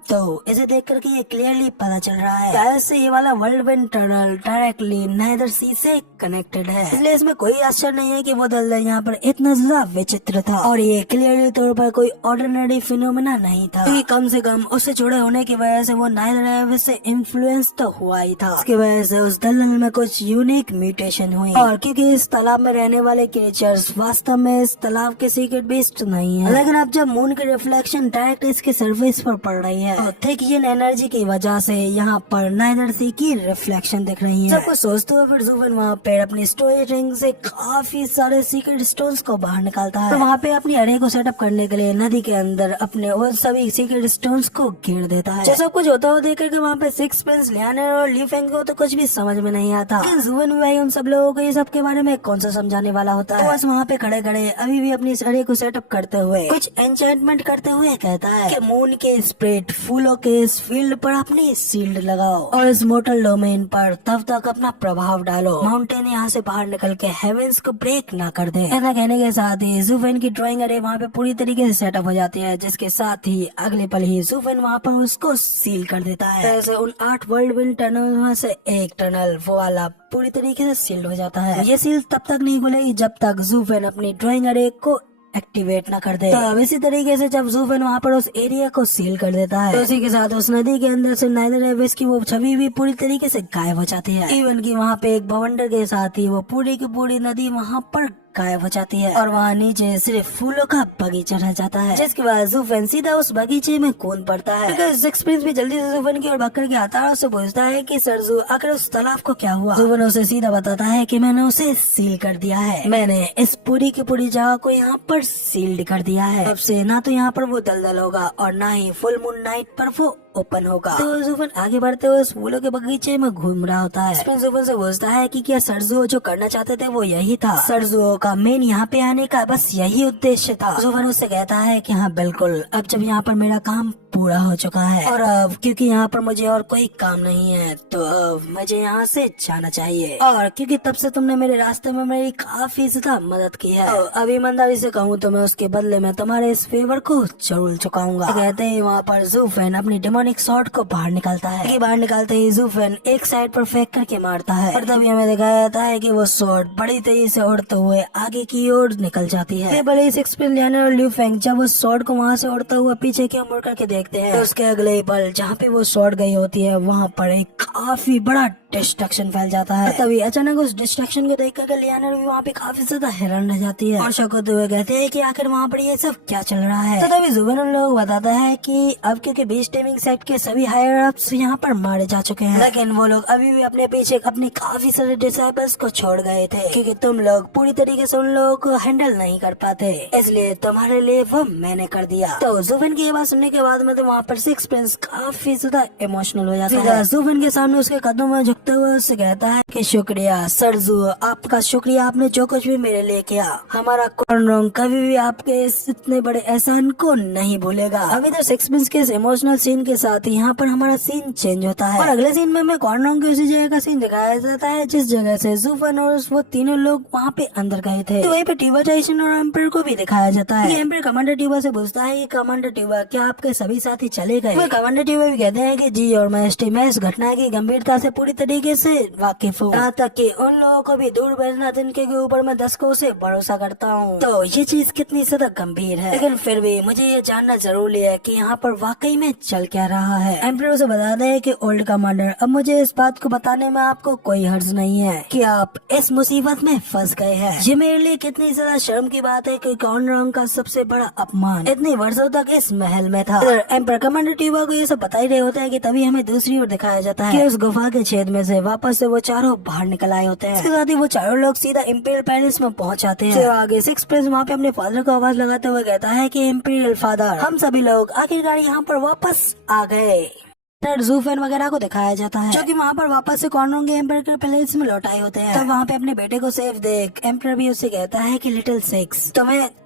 तो इसे देख करके ये क्लियरली पता चल रहा है कैसे ये वाला वर्ल्ड विंड टनल डायरेक्टली नेदर सी से कनेक्टेड है, इसलिए इसमें कोई आश्चर्य नहीं है कि वो दलदल यहाँ पर इतना ज्यादा विचित्र था और ये क्लियरली तौर पर कोई ऑर्डिनरी फिनोमेना नहीं था, क्योंकि कम से कम उससे जुड़े होने की वजह से वो नाइदर से इन्फ्लुएंस तो हुआ ही था। इसकी वजह से उस दलदल में कुछ यूनिक म्यूटेशन हुई और क्योंकि इस तालाब में रहने वाले क्रिएचर्स वास्तव में इस तालाब के सीक्रेट बीस्ट नहीं है, लेकिन अब जब मून की रिफ्लेक्शन डायरेक्ट इसके सरफेस पर पड़ रही है और थिक यिन एनर्जी की वजह से यहाँ पर नाइदर सी की रिफ्लेक्शन दिख रही है। सब कुछ सोचते हुए फिर ज़ूफेन वहाँ पे अपनी स्टोरेज रिंग से काफी सारे सीक्रेट स्टोन्स को बाहर निकालता है, तो वहाँ पे अपनी अरे को सेटअप करने के लिए नदी के अंदर अपने वो सभी सीक्रेट स्टोन्स को घेर देता है। जब सब कुछ होता हुआ देख करके वहाँ पे सिक्स प्रिंस लियाना और लीफेंग को तो कुछ भी समझ में नहीं आता, ज़ूफेन भाई उन सब लोगों को ये सब के बारे में कौन सा समझाने वाला होता है। बस वहाँ पे खड़े खड़े अभी भी अपनी अरे को सेटअप करते हुए कुछ एन्चेंटमेंट करते हुए कहता है कि मून के स्प्रिट फूलों के इस फील्ड पर अपनी शील्ड लगाओ और इस मोटल डोमेन पर तब तक अपना प्रभाव डालो माउंटेन यहाँ से बाहर निकल के हेवेंस को ब्रेक ना कर दे। ऐसा कहने के साथ ही ज़ूफेन की ड्राइंग अरे वहाँ पे पूरी तरीके से सेटअप हो जाती है, जिसके साथ ही अगले पल ही ज़ूफेन वहाँ पर उसको सील कर देता है। ऐसे उन 8 वर्ल्ड विंड टनल में से एक टनल वो वाला पूरी तरीके से सील हो जाता है। ये सील तब तक नहीं खुलेगी जब तक ज़ूफेन अपनी ड्राइंग अरे को एक्टिवेट ना कर दे। तो अब इसी तरीके से जब ज़ूफेन वहाँ पर उस एरिया को सील कर देता है तो उसी के साथ उस नदी के अंदर से नाइदर एविस की वो छवि भी पूरी तरीके से गायब हो जाती है। इवन की वहाँ पे एक बवंडर के साथ ही वो पूरी की पूरी नदी वहाँ पर गायब हो जाती है और वहाँ नीचे सिर्फ फूलों का बगीचा रह जाता है, जिसके बाद ज़ूफेन सीधा उस बगीचे में कूद पड़ता है। सिक्स प्रिंस भी जल्दी से ज़ूफेन की और बकर के हथौड़ों से पूछता है कि सरजू आखिर उस तालाब को क्या हुआ। ज़ूफेन उसे सीधा बताता है कि मैंने उसे सील कर दिया है, मैंने इस पूरी की पूरी जगह को यहाँ पर सील्ड कर दिया है। अब से ना तो यहाँ पर वो दलदल होगा और ना ही फुल मून नाइट पर वो ओपन होगा। तो ज़ूफेन आगे बढ़ते हुए उस फूलों के बगीचे में घूम रहा होता है। ज़ूफेन से पूछता है कि क्या सरजुओ जो करना चाहते थे वो यही था, सरजुओ का मेन यहाँ पे आने का बस यही उद्देश्य था। ज़ूफेन उससे कहता है कि हाँ बिल्कुल, अब जब यहाँ पर मेरा काम पूरा हो चुका है और अब क्योंकि यहाँ पर मुझे और कोई काम नहीं है तो अब मुझे यहाँ से जाना चाहिए, और क्योंकि तब से तुमने मेरे रास्ते में मेरी काफी ज्यादा मदद की है, अब ईमानदारी से कहूँ तो मैं उसके बदले में तुम्हारे इस फेवर को जरूर चुकाऊंगा। कहते ही वहाँ पर ज़ूफेन अपनी डेमोनिक शॉट को बाहर निकालता है कि बाहर निकालते ही ज़ूफेन एक साइड पर फेंक करके मारता है और तभी हमें दिखाया जाता है कि वो शॉट बड़ी तेजी से उड़ते हुए आगे की ओर निकल जाती है। भले ही सिक्स प्रिंस लियाना और लीफेंग जब उस शॉट को वहाँ से उड़ता हुआ पीछे की ओर मुड़ करके देखते हैं तो उसके अगले ही पल जहाँ पे वो शॉट गई होती है वहाँ पर एक काफी बड़ा डिस्ट्रक्शन फैल जाता है। तभी अचानक उस डिस्ट्रक्शन को देख कर लियाना भी वहाँ पे काफी ज्यादा हैरान रह जाती है और शौक होते हुए कहते हैं कि आखिर वहाँ पर ये सब क्या चल रहा है। तो तभी ज़ूफेन उन लोगों को बताता है कि अब क्योंकि बीस्ट टेमिंग सेक्ट के सभी हायर अप्स यहाँ पर मारे जा चुके हैं, लेकिन वो लोग अभी भी अपने पीछे अपनी काफी सारे डिसाइपल्स को छोड़ गए थे, क्योंकि तुम लोग पूरी तरीके से उन लोगों को हैंडल नहीं कर पाते, इसलिए तुम्हारे लिए वो मैंने कर दिया। तो ज़ुफेन की ये बात सुनने के बाद में तो वहाँ पर सिक्स प्रिंस काफी ज्यादा इमोशनल हो जाता है। ज़ुफेन के सामने उसके कदमों में झुकते हुए उससे कहता है कि शुक्रिया सरजू, आपका शुक्रिया, आपने जो कुछ भी मेरे लिए किया। हमारा कॉर्नरोंग कभी भी आपके इस इतने बड़े एहसान को नहीं भूलेगा। अभी तो सिक्स प्रिंस के इमोशनल सीन के साथ यहाँ पर हमारा सीन चेंज होता है और अगले सीन में हमें कॉर्नरोंग की उसी जगह का सीन दिखाया जाता है जिस जगह से ज़ुफेन और वो तीनों लोग वहाँ पे अंदर गए थे। तो वहीं पे ट्यूबा टाइसन और एम्पर को भी दिखाया जाता है। एम्पर कमांडर ट्यूबा से पूछता है कि कमांडर ट्यूबा, क्या आपके सभी साथी चले गए? कमांडर ट्यूबा भी कहते हैं कि जी और मैजेस्टी, मैं इस घटना की गंभीरता से पूरी तरीके से वाकिफ हूँ, यहाँ तक कि उन लोगों को भी दूर भेजना जिनके ऊपर मैं दशकों से भरोसा करता हूँ। तो ये चीज कितनी ज्यादा गंभीर है, लेकिन फिर भी मुझे ये जानना जरूरी है कि यहाँ पर वाकई में चल क्या रहा है। एम्पर उसे बता दे कि ओल्ड कमांडर, अब मुझे इस बात को बताने में आपको कोई हर्ज नहीं है कि आप इस मुसीबत में फंस गए हैं। ये मेरे लिए कितनी ज्यादा शर्म की बात है कि कॉर्नरोंग का सबसे बड़ा अपमान इतने वर्षों तक इस महल में था। एम्पर कमांडर ट्यूबा को ये सब बता ही रहे होता है कि तभी हमें दूसरी ओर दिखाया जाता है कि उस गुफा के छेद में से वापस से वो चारों बाहर निकल आए होते हैं। इसके साथ ही वो चारों लोग सीधा इंपीरियल पैलेस में पहुंच जाते हैं। आगे सिक्स प्रिंस वहाँ पे अपने फादर को आवाज लगाते हुए कहता है कि इंपीरियल फादर, हम सभी लोग आखिरकार यहाँ पर वापस आ गए। ज़ुफेन वगैरह को दिखाया जाता है जो कि वहाँ पर वापस से कॉर्नरोंग के एम्पर के पैलेस में लौट आए होते हैं। तब वहाँ पे अपने बेटे को सेफ देख एम्पर भी उससे कहता है कि लिटिल सिक्स,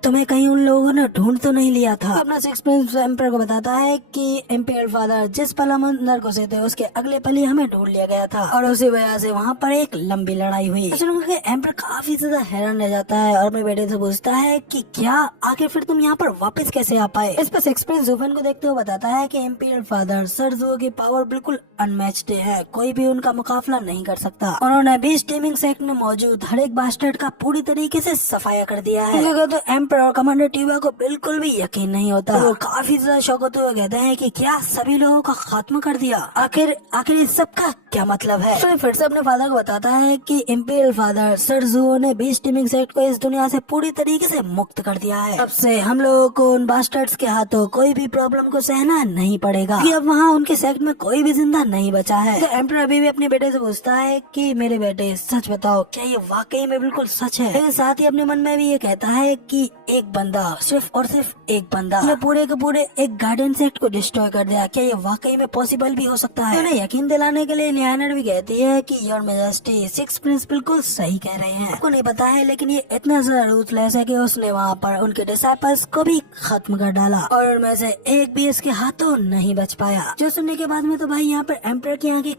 तुम्हें कहीं उन लोगों ने ढूंढ तो नहीं लिया था? अपना सिक्स प्रिंस एम्पर को बताता है कि इंपीरियल फादर, जिस पल हम अंदर घुसे थे उसके अगले पल ही हमें ढूंढ लिया गया था और उसी वजह से वहाँ पर एक लंबी लड़ाई हुई। एम्पर काफी ज्यादा हैरान रह जाता है और अपने बेटे से पूछता है कि क्या आखिर फिर तुम यहाँ पर वापस कैसे आ पाए? इस पर सिक्स प्रिंस ज़ुफेन को देखते हुए बताता है कि इंपीरियल फादर, सरजू की पावर बिल्कुल अनमैच्ड है, कोई भी उनका मुकाबला नहीं कर सकता। उन्होंने भी स्टीमिंग सेक्ट में मौजूद हर एक बास्टर्ड का पूरी तरीके से सफाया कर दिया है। तो एम्पर और कमांडर ट्यूबा को बिल्कुल भी यकीन नहीं होता। वो काफी ज्यादा शौक होते हुए कहते हैं कि क्या सभी लोगों का खात्मा कर दिया? आखिर इस सब का क्या मतलब है? तो फिर से अपने फादर को बताता है कि इंपीरियल फादर, सरजू ने भी स्टीमिंग सेक्ट को इस दुनिया से पूरी तरीके से मुक्त कर दिया है। अब से हम लोगों को उन बास्टर्ड्स के हाथों कोई भी प्रॉब्लम को सहना नहीं पड़ेगा कि अब वहाँ उनके सेक्ट में कोई भी जिंदा नहीं बचा है। तो एम्पर अभी भी अपने बेटे से पूछता है कि मेरे बेटे, सच बताओ, क्या ये वाकई में बिल्कुल सच है? लेकिन साथ ही अपने मन में भी ये कहता है कि एक बंदा, सिर्फ और सिर्फ एक बंदा, पूरे के पूरे एक गार्डन सेक्ट को डिस्ट्रॉय कर दिया, क्या ये वाकई में पॉसिबल भी हो सकता है? उन्हें यकीन दिलाने के लिए लियानर भी कहती है कि योर मैजेस्टी, सिक्स प्रिंस बिल्कुल सही कह रहे हैं। आपको नहीं पता है, लेकिन ये इतना ज्यादा रूथलेस है कि उसने वहाँ पर उनके डिसाइपल्स को भी खत्म कर डाला और उनमें से एक भी इसके हाथों नहीं बच पाया। जो सुनने के बाद में तो भाई यहाँ पर एम्पर की आंखें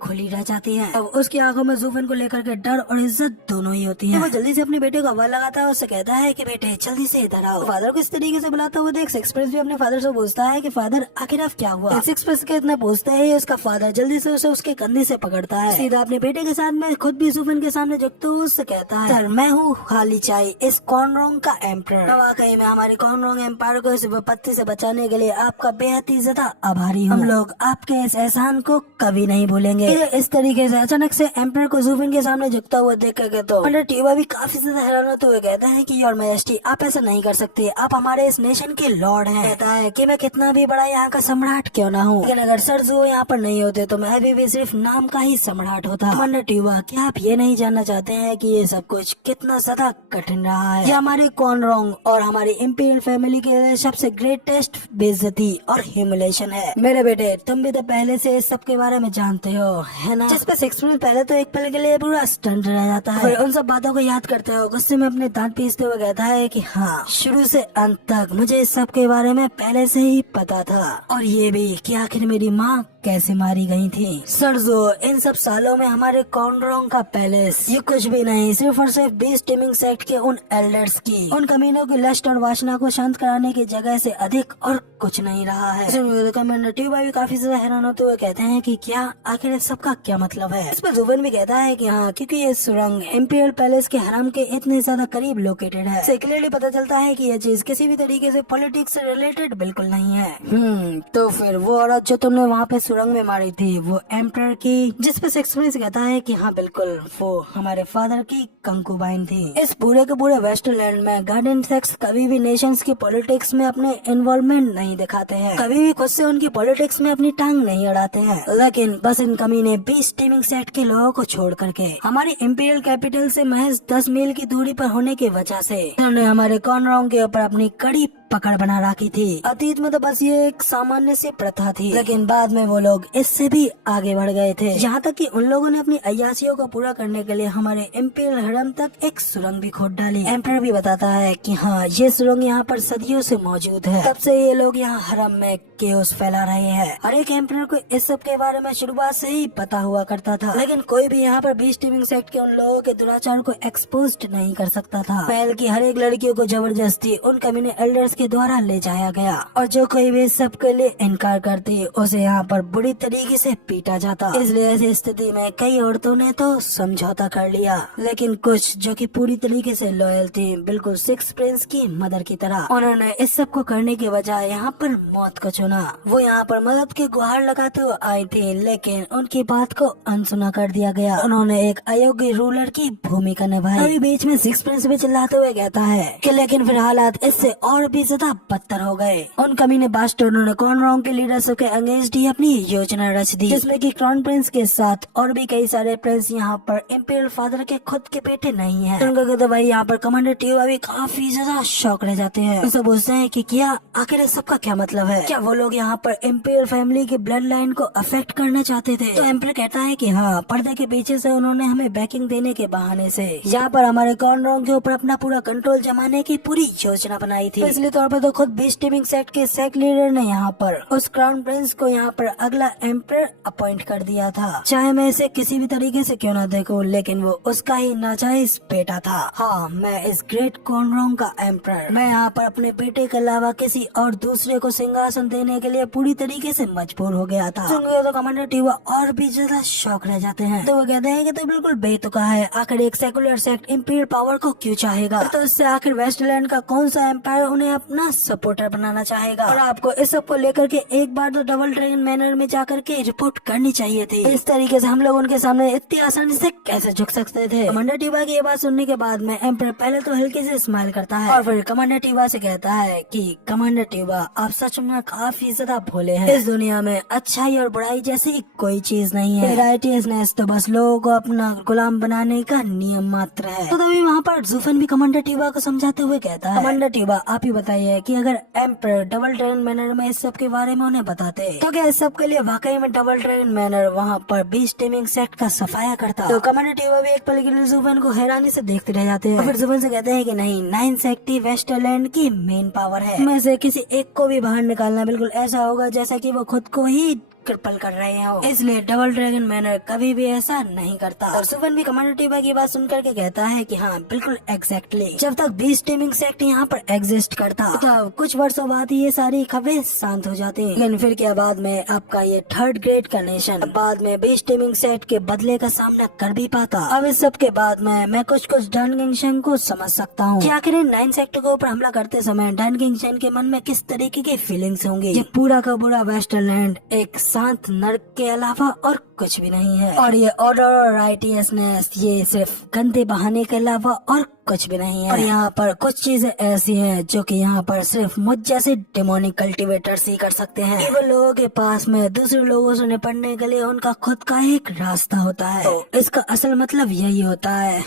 खुली रह जाती हैं। अब उसकी आंखों में ज़ुफेन को लेकर के डर और इज्जत दोनों ही होती है। वो जल्दी से अपने बेटे को आवाज लगाता है, उससे कहता है कि बेटे जल्दी से इधर आओ। फादर को इस तरीके से बुलाता हुआ देख सिक्स प्रिंस भी अपने फादर से पूछता है कि फादर आखिर अब क्या हुआ? सिक्स प्रिंस के इतना पूछते है उसका फादर जल्दी से उसे उसके कंधे से पकड़ता है, सीधा अपने बेटे के साथ में खुद भी ज़ुफेन के सामने झुकते हुए उससे कहता है, सर मैं हूँ खाली चाय, इस कॉर्नरोंग का एम्पर। वाकई में हमारी कॉर्नरोंग एम्पायर को इस विपत्ति से बचाने के लिए आपका बेहद ही ज्यादा आभारी हूँ। हम लोग आपके इस एहसान को कभी नहीं भूलेंगे। इस तरीके से अचानक से एम्पर को ज़ुफेन के सामने झुकता हुआ देख कर तो कमांडर ट्यूबा भी काफी ज्यादा हैरान होते हुए कहता है कि योर मैजेस्टी, आप ऐसा नहीं कर सकते, आप हमारे इस नेशन के लॉर्ड हैं। कहता है कि मैं कितना भी बड़ा यहाँ का सम्राट क्यों ना हूँ, लेकिन अगर सरजू यहाँ पर नहीं होते तो मैं भी सिर्फ नाम का ही सम्राट होता। कमांडर ट्यूबा, क्या आप ये नहीं जानना चाहते हैं कि ये सब कुछ कितना ज्यादा कठिन रहा है? ये हमारी कॉर्नरोंग और हमारी इंपीरियल फैमिली के सबसे ग्रेटेस्ट बेइज्जती और ह्यूमिलेशन है। मेरे बेटे, तुम भी तो पहले से इस सब के बारे में जानते हो, है ना? जिस पे सिक्स प्रिंस पहले तो एक पल के लिए पूरा स्टंट रह जाता है, फिर उन सब बातों को याद करते हो गुस्से में अपने दांत पीसते हुए कहता है कि हाँ, शुरू से अंत तक मुझे इस सब के बारे में पहले से ही पता था, और ये भी कि आखिर मेरी माँ कैसे मारी गई थी। सरजो, इन सब सालों में हमारे कॉर्नरोंग का पैलेस ये कुछ भी नहीं, सिर्फ और सिर्फ बीस टीमिंग सेक्ट के उन एल्डर्स की, उन कमीनों की लस्ट और वासना को शांत कराने की जगह से अधिक और कुछ नहीं रहा है। कमांडर ट्यूबा भी काफी ज्यादा हैरान होते हुए कहते हैं कि क्या आखिर इस सब का क्या मतलब है? इस पर ज़ुफेन भी कहता है कि हाँ, क्योंकि ये सुरंग इंपीरियल पैलेस के हरम के इतने ज्यादा करीब लोकेटेड है, इससे क्लियरली पता चलता है कि ये चीज किसी भी तरीके से पॉलिटिक्स से रिलेटेड बिल्कुल नहीं है। तो फिर वो औरत जो तुमने वहाँ पे सुरंग में मारी थी वो एम्परर की, जिस पे सिक्स प्रिंस कहता है कि हाँ बिल्कुल वो हमारे फादर की कंकुबाइन थी। इस पूरे के पूरे वेस्टरलैंड में गार्डियन सेक्स कभी भी नेशंस की पॉलिटिक्स में अपने इन्वॉल्वमेंट नहीं दिखाते हैं, कभी भी खुद से उनकी पॉलिटिक्स में अपनी टांग नहीं अड़ाते हैं। लेकिन बस इन कमीने 20 टीमिंग सेट के लोगों को छोड़ करके हमारी इंपीरियल कैपिटल से महज 10 मील की दूरी पर होने की वजह से उन्होंने हमारे कॉर्नरों के ऊपर अपनी कड़ी पकड़ बना रखी थी। अतीत में तो बस ये एक सामान्य सी प्रथा थी, लेकिन बाद में वो लोग इससे भी आगे बढ़ गए थे, यहाँ तक कि उन लोगों ने अपनी अय्यासियों को पूरा करने के लिए हमारे इंपीरियल हरम तक एक सुरंग भी खोद डाली। एम्परर भी बताता है कि हाँ ये सुरंग यहाँ पर सदियों से मौजूद है, तब से ये लोग यहाँ हरम में केओस फैला रहे हैं। हर एक एम्परर को इस सब के बारे में शुरुआत से ही पता हुआ करता था, लेकिन कोई भी यहाँ पर 20 टीमिंग सेक्ट के उन लोगों के दुराचार को एक्सपोज नहीं कर सकता था। पहल की हर एक लड़कियों को जबरदस्ती उन कमीने एल्डर्स के द्वारा ले जाया गया, और जो कोई भी सब के लिए इनकार करती उसे यहाँ पर बुरी तरीके से पीटा जाता। इसलिए ऐसी स्थिति में कई औरतों ने तो समझौता कर लिया, लेकिन कुछ जो कि पूरी तरीके से लॉयल थी, बिल्कुल सिक्स प्रिंस की मदर की तरह, उन्होंने इस सब को करने के बजाय यहाँ पर मौत को चुना। वो यहाँ पर मदद के गुहार लगाते हुए आई थी, लेकिन उनकी बात को अनसुना कर दिया गया। उन्होंने एक अयोग्य रूलर की भूमिका निभाई। अभी बीच में सिक्स प्रिंस भी चिल्लाते हुए कहता है कि लेकिन फिर हालात इससे और भी ज्यादा बदतर हो गए। उन कमीने बास्टर्डों ने कॉर्नरों के लीडरशिप के अगेंस्ट ही अपनी योजना रच दी, जिसमें कि क्राउन प्रिंस के साथ और भी कई सारे प्रिंस यहाँ पर इंपीरियल फादर के खुद के बेटे नहीं हैं। उनका कहते भाई यहाँ पर कमांडर टीवा भी काफी ज्यादा शौक रह जाते हैं। उनसे पूछते हैं कि क्या आखिर इस सबका क्या मतलब है, क्या वो लोग यहाँ पर इंपीरियल फैमिली की ब्लड लाइन को अफेक्ट करना चाहते थे। तो एम्परर कहता है कि हाँ, पर्दे के पीछे से उन्होंने हमें बैकिंग देने के बहाने से यहाँ पर हमारे कॉर्नरों के ऊपर अपना पूरा कंट्रोल जमाने की पूरी योजना बनाई थी। इसलिए तौर पर तो खुद 20 टीमिंग सेट के सेक्ट लीडर ने यहाँ पर उस क्राउन प्रिंस को यहाँ पर अगला एम्परर अपॉइंट कर दिया था। चाहे मैं इसे किसी भी तरीके से क्यों ना देखूं, लेकिन वो उसका ही नाजायज बेटा था। हाँ, मैं इस ग्रेट कॉर्नरों का एम्परर, मैं यहाँ पर अपने बेटे के अलावा किसी और दूसरे को सिंहासन देने के लिए पूरी तरीके से मजबूर हो गया था। सुन तो कमांडर टीवा और भी ज्यादा शौक रह जाते हैं। तो वो कहते हैं कि तो बिल्कुल बेतुका है, आखिर एक सेकुलर सेक्ट इंपीरियल पावर को क्यों चाहेगा, तो इससे आखिर वेस्टलैंड का कौन सा एम्पायर उन्हें अपना सपोर्टर बनाना चाहेगा। और आपको इस सब को लेकर के एक बार तो डबल ड्रैगन मैनर में जाकर के रिपोर्ट करनी चाहिए थी। इस तरीके से हम लोग उनके सामने इतनी आसानी से कैसे झुक सकते थे। कमांडर टीवा की ये बात सुनने के बाद में एम्परर पहले तो हल्के से स्माइल करता है, और फिर कमांडर टीवा से कहता है कि कमांडर टीवा, आप सच में काफी ज्यादा भोले हैं। इस दुनिया में अच्छाई और बुराई जैसी कोई चीज नहीं है। राइटियसनेस तो बस लोगों को अपना गुलाम बनाने का नियम मात्र है। तो तभी वहाँ पर जूफन भी कमांडर टीवा को समझाते हुए कहता है, कमांडर टीवा, आप ही बताइए कि अगर एम्परर डबल ड्रैगन मैनर में इस सब के बारे में उन्हें बताते, तो क्या इस सब के लिए वाकई में डबल ड्रैगन मैनर वहाँ पर 20 टीमिंग सेट का सफाया करता। तो कमांडर टीवा भी एक पल के लिए जूफन को हैरानी से देखते रह जाते हैं। फिर जूफन से कहते हैं कि नहीं, 9 सेक्ट ही वेस्टरलैंड की मेन पावर है, में से किसी एक को भी बाहर निकालना बिल्कुल ऐसा होगा जैसा कि वो खुद को ही कृपल कर रहे हो। इसलिए डबल ड्रैगन मैनर कभी भी ऐसा नहीं करता। और सुवन भी कमांडर टीवा की बात सुन करके कहता है कि हाँ बिल्कुल एग्जैक्टली, जब तक 20 टीमिंग सेक्ट यहाँ पर एग्जिस्ट करता, तो कुछ वर्षों बाद ही ये सारी खबरें शांत हो जाती। लेकिन फिर क्या, बाद में आपका ये थर्ड ग्रेड का नेशन बाद में 20 टीमिंग सेक्ट के बदले का सामना कर भी पाता। अब इस सब के बाद में मैं कुछ डन किंगशन को समझ सकता हूँ कि आखिर 9 सेक्टर के ऊपर हमला करते समय डन किंगशन के मन में किस तरीके की फीलिंग्स होंगी। ये पूरा का पूरा वेस्टरलैंड एक शांत नर्क के अलावा और कुछ भी नहीं है, और ये ऑर्डर और राइटियसनेस ये सिर्फ गंदे बहाने के अलावा और कुछ भी नहीं है। और यहाँ पर कुछ चीजें ऐसी हैं जो कि यहाँ पर सिर्फ मुझ जैसे डेमोनिक कल्टीवेटर्स ही कर सकते हैं। केवल लोगों के पास में दूसरे लोगों से निपटने के लिए उनका खुद का एक रास्ता होता है। तो इसका असल मतलब यही होता है।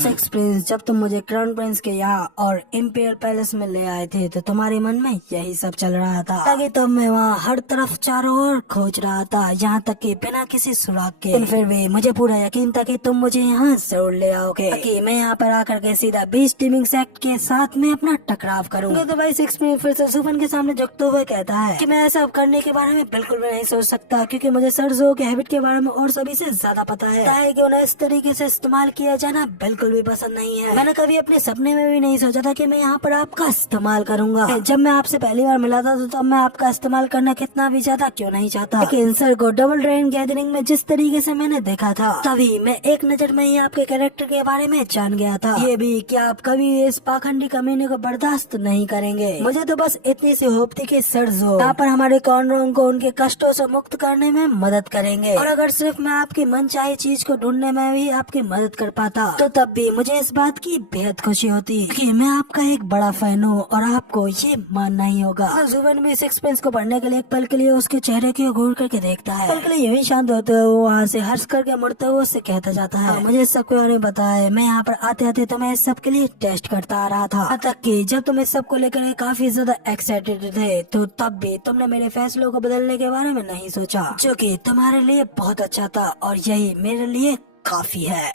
सिक्स प्रिंस, जब तुम मुझे क्राउन प्रिंस के यहाँ और इंपीरियल पैलेस में ले आए थे, तो तुम्हारे मन में यही सब चल रहा था, ताकि तुम मैं वहाँ हर तरफ चारों ओर खोज रहा था, यहाँ तक कि बिना किसी सुराग के। फिर भी मुझे पूरा यकीन था कि तुम मुझे यहाँ जरूर ले आओगे, मैं यहाँ पर आकर के सीधा 20 टीमिंग सेक्ट के साथ में अपना टकराव करूंगा। तो भाई सिक्स प्रिंस फिर से सुफन के सामने झुकते हुए कहता है कि मैं ऐसा करने के बारे में बिल्कुल भी नहीं सोच सकता, क्योंकि मुझे सर्जो के हैबिट के बारे में और सभी से ज्यादा पता है कि उन्हें इस तरीके से इस्तेमाल किया जाना बिल्कुल भी पसंद नहीं है। मैंने कभी अपने सपने में भी नहीं सोचा था कि मैं यहाँ पर आपका इस्तेमाल करूंगा। जब मैं आपसे पहली बार मिला था तो तब मैं आपका इस्तेमाल करना कितना भी ज्यादा क्यों नहीं चाहता, लेकिन सर को डबल ड्रैगन गैदरिंग में जिस तरीके से मैंने देखा था, तभी मैं एक नजर में ही आपके कैरेक्टर के बारे में जान गया था। ये भी कि आप कभी इस पाखंडी कमीने को बर्दाश्त नहीं करेंगे। मुझे तो बस इतनी सी होप थी कि सर्जो यहाँ पर हमारे कॉर्नरों को उनके कष्टों से मुक्त करने में मदद करेंगे, और अगर सिर्फ मैं आपकी मनचाही चीज को ढूंढने में भी आपकी मदद कर पाता तो तब भी मुझे इस बात की बेहद खुशी होती कि मैं आपका एक बड़ा फैन हूँ और आपको ये मानना ही होगा। जुवेन भी सिक्स प्रिंस को पढ़ने के लिए एक पल के लिए उसके चेहरे की ओर घूर करके देखता है। पल के लिए यूं ही शांत होते हुए वो वहाँ से हंस करके मुड़ते हुए उससे कहता जाता है, मुझे इस सब के बारे में पता है। मैं यहाँ पर आते आते तो मैं इस सब के लिए टेस्ट करता आ रहा था, यहाँ तक कि जब तुम इस सब को लेकर काफी ज्यादा एक्साइटेड थे तो तब भी तुमने मेरे फैसलों को बदलने के बारे में नहीं सोचा, जो कि तुम्हारे लिए बहुत अच्छा था और यही मेरे लिए काफी है।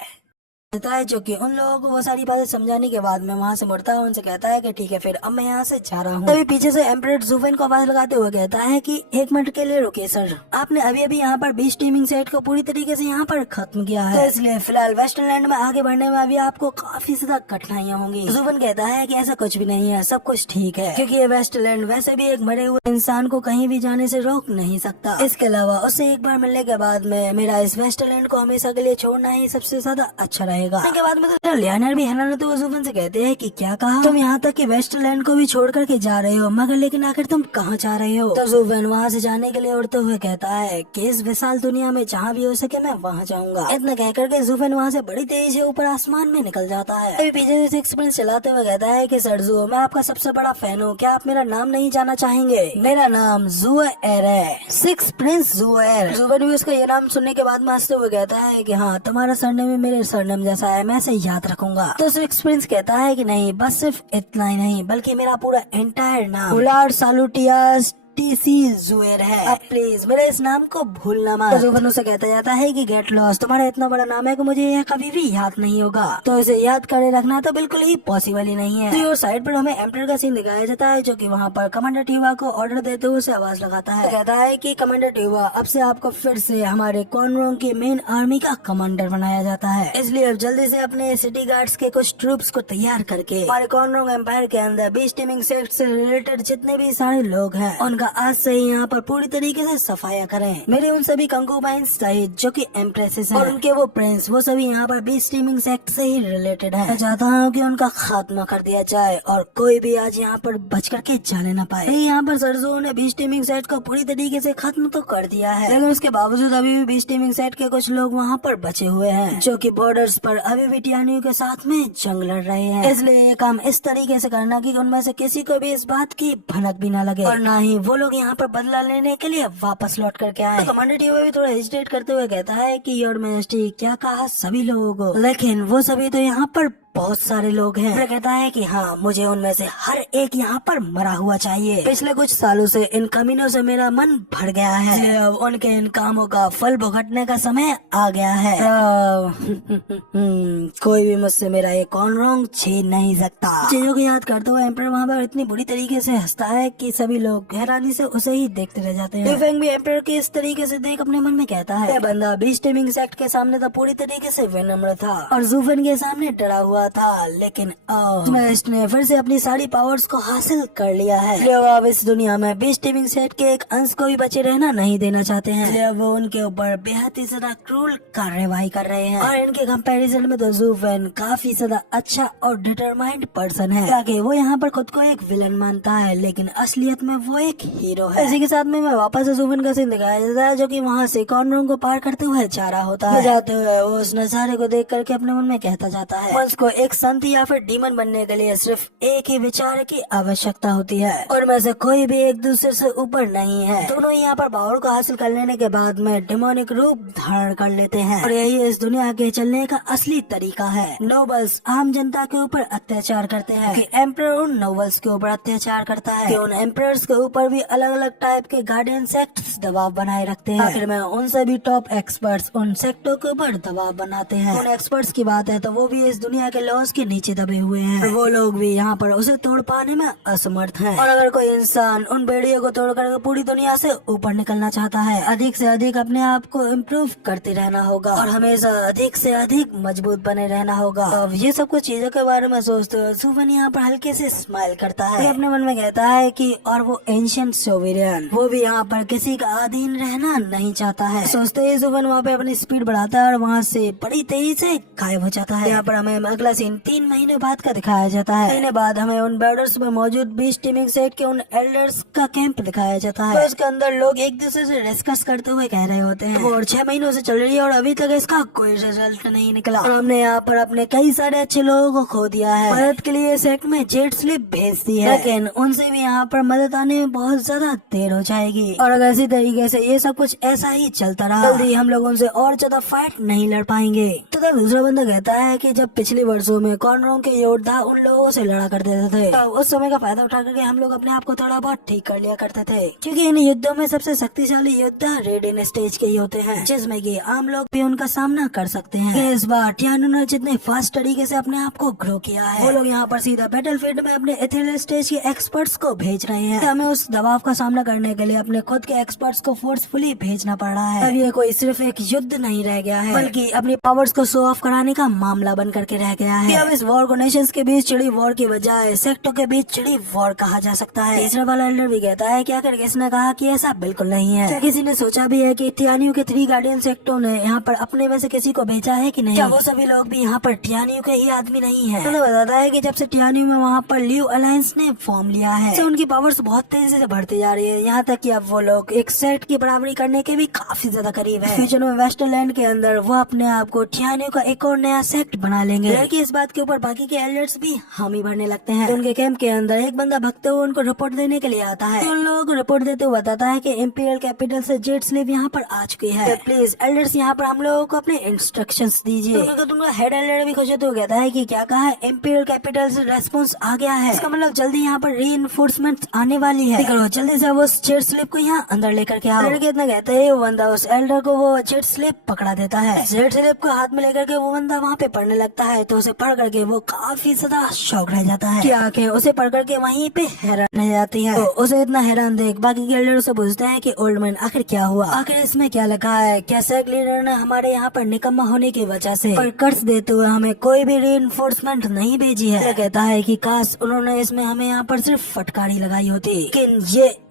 कहता है जो कि उन लोगों को वो सारी बातें समझाने के बाद में वहाँ से मुड़ता है, उनसे कहता है कि ठीक है फिर अब मैं यहाँ से जा रहा हूँ। तभी पीछे से एम्परर जुवेन को आवाज लगाते हुए कहता है कि एक मिनट के लिए रुकिए सर, आपने अभी अभी यहाँ पर बीच टीमिंग सेट को पूरी तरीके से यहाँ पर खत्म किया है, तो इसलिए फिलहाल वेस्टरलैंड में आगे बढ़ने में अभी आपको काफी ज्यादा कठिनाइयाँ होंगी। जुवेन कहता है कि ऐसा कुछ भी नहीं है, सब कुछ ठीक है, क्योंकि ये वेस्टरलैंड वैसे भी एक मरे हुए इंसान को कहीं भी जाने से रोक नहीं सकता। इसके अलावा उससे एक बार मिलने के बाद में मेरा इस वेस्टरलैंड को हमेशा के लिए छोड़ना ही सबसे ज्यादा अच्छा रहेगा। इसके बाद में लियानर भी हैरान होते हुए जुवेन से कहते हैं कि क्या कहा, तुम यहाँ तक कि वेस्टरलैंड को भी छोड़ करके जा रहे हो, मगर लेकिन आखिर तुम कहाँ जा रहे हो। तो जुवेन वहाँ से जाने के लिए उड़ते हुए कहता है कि इस विशाल दुनिया में जहाँ भी हो सके मैं वहाँ जाऊंगा। इतना कह करके जुवेन वहाँ से बड़ी तेजी से ऊपर आसमान में निकल जाता है। अभी पीछे से सिक्स प्रिंस चलाते हुए कहता है कि सर्जो मैं आपका सबसे बड़ा फैन हूँ, क्या आप मेरा नाम नहीं जाना चाहेंगे। मेरा नाम जुएर है, सिक्स प्रिंस जुएर। जुवेन भी उसका ये नाम सुनने के बाद में हंसते हुए कहता है कि हाँ तुम्हारा सरनेम भी मेरे सरनेम जैसा है, मैं इसे याद रखूंगा। तो सिक्स प्रिंस कहता है कि नहीं, बस सिर्फ इतना ही नहीं बल्कि मेरा पूरा एंटायर नाम उलार सालुटियास टीसी जुएर है, अब प्लीज मेरे इस नाम को भूलना मत। जुवेन उसे कहता जाता है कि गेट लॉस्ट, तुम्हारा इतना बड़ा नाम है कि मुझे यह कभी भी याद नहीं होगा, तो इसे याद करे रखना तो बिल्कुल ही पॉसिबल ही नहीं है। तो साइड पर हमें एम्परर का सीन दिखाया जाता है, जो कि वहाँ पर कमांडर ट्यूबा को ऑर्डर देते हुए उसे आवाज लगाता है। तो कहता है कि कमांडर ट्यूबा अब से आपको फिर से हमारे कॉर्नरों की मेन आर्मी का कमांडर बनाया जाता है, इसलिए अब जल्दी से अपने सिटी गार्ड्स के कुछ ट्रूप्स को तैयार करके हमारे कॉर्नरों एम्पायर के अंदर बीच टीमिंग सेट से रिलेटेड जितने भी सारे लोग हैं उनका आज से ही यहाँ पर पूरी तरीके से सफाया करें। मेरे उन सभी कंकूबाइंस सहित जो कि एम्प्रेसेस हैं और उनके वो प्रिंस, वो सभी यहाँ पर बीच टीमिंग सेक्ट से ही रिलेटेड है। मैं चाहता हूँ कि उनका खात्मा कर दिया जाए और कोई भी आज यहाँ पर बच करके जाने न पाए। यहाँ पर सर्जो ने बीच टीमिंग सेट को पूरी तरीके से खत्म तो कर दिया है, लेकिन उसके बावजूद अभी भी बीच टीमिंग सेट के कुछ लोग वहाँ पर बचे हुए हैं, जो कि बॉर्डर्स पर अभी भी टियानियों के साथ में जंग लड़ रहे हैं। इसलिए ये काम इस तरीके से करना कि उनमें से किसी को भी इस बात की भनक भी न लगे और न ही वो लोग यहाँ पर बदला लेने के लिए वापस लौट करके आए। तो कमांडर ट्यूबा भी थोड़ा हेजिटेट करते हुए कहता है कि योर मैजेस्टी क्या कहा सभी लोगों को, लेकिन वो सभी तो यहाँ पर बहुत सारे लोग हैं। मैं कहता है कि हाँ मुझे उनमें से हर एक यहाँ पर मरा हुआ चाहिए। पिछले कुछ सालों से इन कमीनों से मेरा मन भर गया है, अब उनके इन कामों का फल भुगतने का समय आ गया है। कोई भी मुझसे मेरा ये कॉर्नरों छीन नहीं सकता। चीजों को याद करते हुए एम्परर वहाँ पर इतनी बुरी तरीके से हंसता है कि सभी लोग हैरानी से उसे ही देखते रह जाते हैं। फेंग भी एम्परर के इस तरीके से देख अपने मन में कहता है, बंदा बीच टीमिंग सेक्ट के सामने तो पूरी तरीके से विनम्र था और जुवेन के सामने डरा हुआ था, लेकिन स्मैश ने फिर से अपनी सारी पावर्स को हासिल कर लिया है। इसलिए वो अब इस दुनिया में बीच टीमिंग सेट के एक अंश को भी बचे रहना नहीं देना चाहते हैं, इसलिए वो उनके ऊपर बेहद ही ज्यादा क्रूर कार्यवाही कर रहे हैं। और इनके कंपैरिजन में तो जुवेन काफी ज्यादा अच्छा और डिटरमाइंड पर्सन है, ताकि वो यहाँ पर खुद को एक विलन मानता है, लेकिन असलियत में वो एक हीरो है। इसी के साथ में मैं वापस जुवेन का सीन दिखाया जाता है, जो कि वहाँ से कॉर्नरों को पार करते हुए जा रहा होता है। जाते हुए वो उस नजारे को देख करके अपने मन में कहता जाता है, उसको एक संत या फिर डीमन बनने के लिए सिर्फ एक ही विचार की आवश्यकता होती है, और में से कोई भी एक दूसरे से ऊपर नहीं है। दोनों यहाँ पर पावर को हासिल कर लेने के बाद में डिमोनिक रूप धारण कर लेते हैं, और यही इस दुनिया के चलने का असली तरीका है। नोबल्स आम जनता के ऊपर अत्याचार करते हैं कि एम्परर उन नोबल्स के ऊपर अत्याचार करता है कि उन एम्परर्स के ऊपर भी अलग अलग टाइप के गार्डियन सेक्ट्स दबाव बनाए रखते हैं। आखिर में उन सभी टॉप एक्सपर्ट्स उन सेक्टों के ऊपर दबाव बनाते हैं। उन एक्सपर्ट्स की बात है तो वो भी इस दुनिया के के लॉस के नीचे दबे हुए हैं। वो लोग भी यहाँ पर उसे तोड़ पाने में असमर्थ हैं। और अगर कोई इंसान उन बेड़ियों को तोड़कर पूरी दुनिया से ऊपर निकलना चाहता है, अधिक से अधिक अपने आप को इम्प्रूव करते रहना होगा और हमेशा अधिक से अधिक मजबूत बने रहना होगा। अब ये सब कुछ चीजों के बारे में सोचते हुए सुवन यहाँ पर हल्के से स्माइल करता है। अपने मन में कहता है कि और वो एंशिएंट सोवेरियन, वो भी यहाँ पर किसी का अधीन रहना नहीं चाहता है। सोचते ही सुवन वहाँ पे अपनी स्पीड बढ़ाता है और वहाँ से बड़ी तेजी से गायब हो जाता है। यहाँ पर हमें अगला सीन 3 महीने बाद का दिखाया जाता है। महीने बाद हमें उन बॉर्डर्स में मौजूद बीच टीमिंग सेट के उन एल्डर्स का कैंप दिखाया जाता है। तो इसके अंदर लोग एक दूसरे से डिस्कस करते हुए कह रहे होते हैं और 6 महीनों से चल रही है और अभी तक इसका कोई रिजल्ट नहीं निकला। हमने यहाँ पर अपने कई सारे अच्छे लोगों को खो दिया है। मदद के लिए सेट में जेट स्लिप भेज दी है, लेकिन उनसे भी यहाँ पर मदद आने में बहुत ज्यादा देर हो जाएगी। और अगर इसी तरीके से ये सब कुछ ऐसा ही चलता रहा, जल्दी हम लोग उनसे और ज्यादा फाइट नहीं लड़ पाएंगे। तथा दूसरा बंदा कहता है कि जब पिछले वर्षों में कॉर्नरों के योद्धा उन लोगों से लड़ा करते थे, तो उस समय का फायदा उठा करके हम लोग अपने आप को थोड़ा बहुत ठीक कर लिया करते थे, क्योंकि इन युद्धों में सबसे शक्तिशाली योद्धा रेड इन स्टेज के ही होते हैं, जिसमें कि आम लोग भी उनका सामना कर सकते हैं। इस बार टियानो ने जितने फास्ट तरीके से अपने आप को ग्रो किया है, वो लोग यहाँ पर सीधा बैटलफील्ड में अपने एथेरियल स्टेज के एक्सपर्ट्स को भेज रहे हैं। हमें उस दबाव का सामना करने के लिए अपने खुद के एक्सपर्ट्स को फोर्सफुली भेजना पड़ रहा है। अब ये कोई सिर्फ एक युद्ध नहीं रह गया है, बल्कि अपनी पावर्स को शो ऑफ कराने का मामला बन करके रह गया है। अब इस वॉर को नेशंस के बीच चिड़ी वॉर की बजाय सेक्टों के बीच चिड़ी वॉर कहा जा सकता है। तीसरा वाला एल्डर भी कहता है कि आखिर किसने कहा कि ऐसा बिल्कुल नहीं है। क्या किसी ने सोचा भी है कि टियानियो के 3 गार्डियन सेक्टों ने यहाँ पर अपने में से किसी को भेजा है कि नहीं? क्या वो सभी लोग भी यहाँ पर टियानियो के ही आदमी नहीं है? तो बताता है कि जब से टियानियो में वहाँ पर ल्यू अलायंस ने फॉर्म लिया है, तो उनकी पावर्स बहुत तेजी से बढ़ती जा रही है, यहाँ तक कि अब वो लोग एक सेट की बराबरी करने के भी काफी ज्यादा करीब है। फ्यूचर में वेस्टरलैंड के अंदर वो अपने आप को टियानियो का एक और नया सेक्ट बना लेंगे। लड़की इस बात के ऊपर बाकी के एल्डर्स भी हामी भरने लगते हैं। तो उनके कैंप के अंदर एक बंदा भगते हुए उनको रिपोर्ट देने के लिए आता है। तो उन लोगों को रिपोर्ट देते हुए बताता है कि इंपीरियल कैपिटल से जेट स्लीव यहाँ पर आ चुकी है, तो प्लीज एल्डर्स यहाँ पर हम लोगों को अपने इंस्ट्रक्शंस दीजिए। तो तुमका हेड एल्डर भी खुश होते हुए कहता है कि क्या कहा है, इंपीरियल कैपिटल से रेस्पॉन्स आ गया है, इसका मतलब जल्दी यहाँ पर रीइंफोर्समेंट आने वाली है। करो जल्दी से वो जेट स्लीव को यहाँ अंदर लेकर के आओ। लड़के इतना कहते हैं, वो बंदा उस एल्डर को वो जेट स्लीव पकड़ा देता है। जेट स्लीव को हाथ में लेकर के वो बंदा वहाँ पे पढ़ने लगता है, तो उसे पढ़ करके वो काफी ज्यादा शौक रह जाता है कि आंखें उसे पढ़ करके वहीं पे हैरान रह जाती है। तो उसे इतना हैरान देख बाकी के एल्डर से पूछते हैं कि ओल्ड मैन आखिर क्या हुआ, आखिर इसमें क्या लिखा है, क्या सेक्ट लीडर ने हमारे यहाँ पर निकम्मा होने की वजह से और कर्ज देते हुए हमें कोई भी रीइंफोर्समेंट नहीं भेजी है। कहता है कि काश उन्होंने इसमें हमें यहाँ पर सिर्फ फटकारी लगाई होती, लेकिन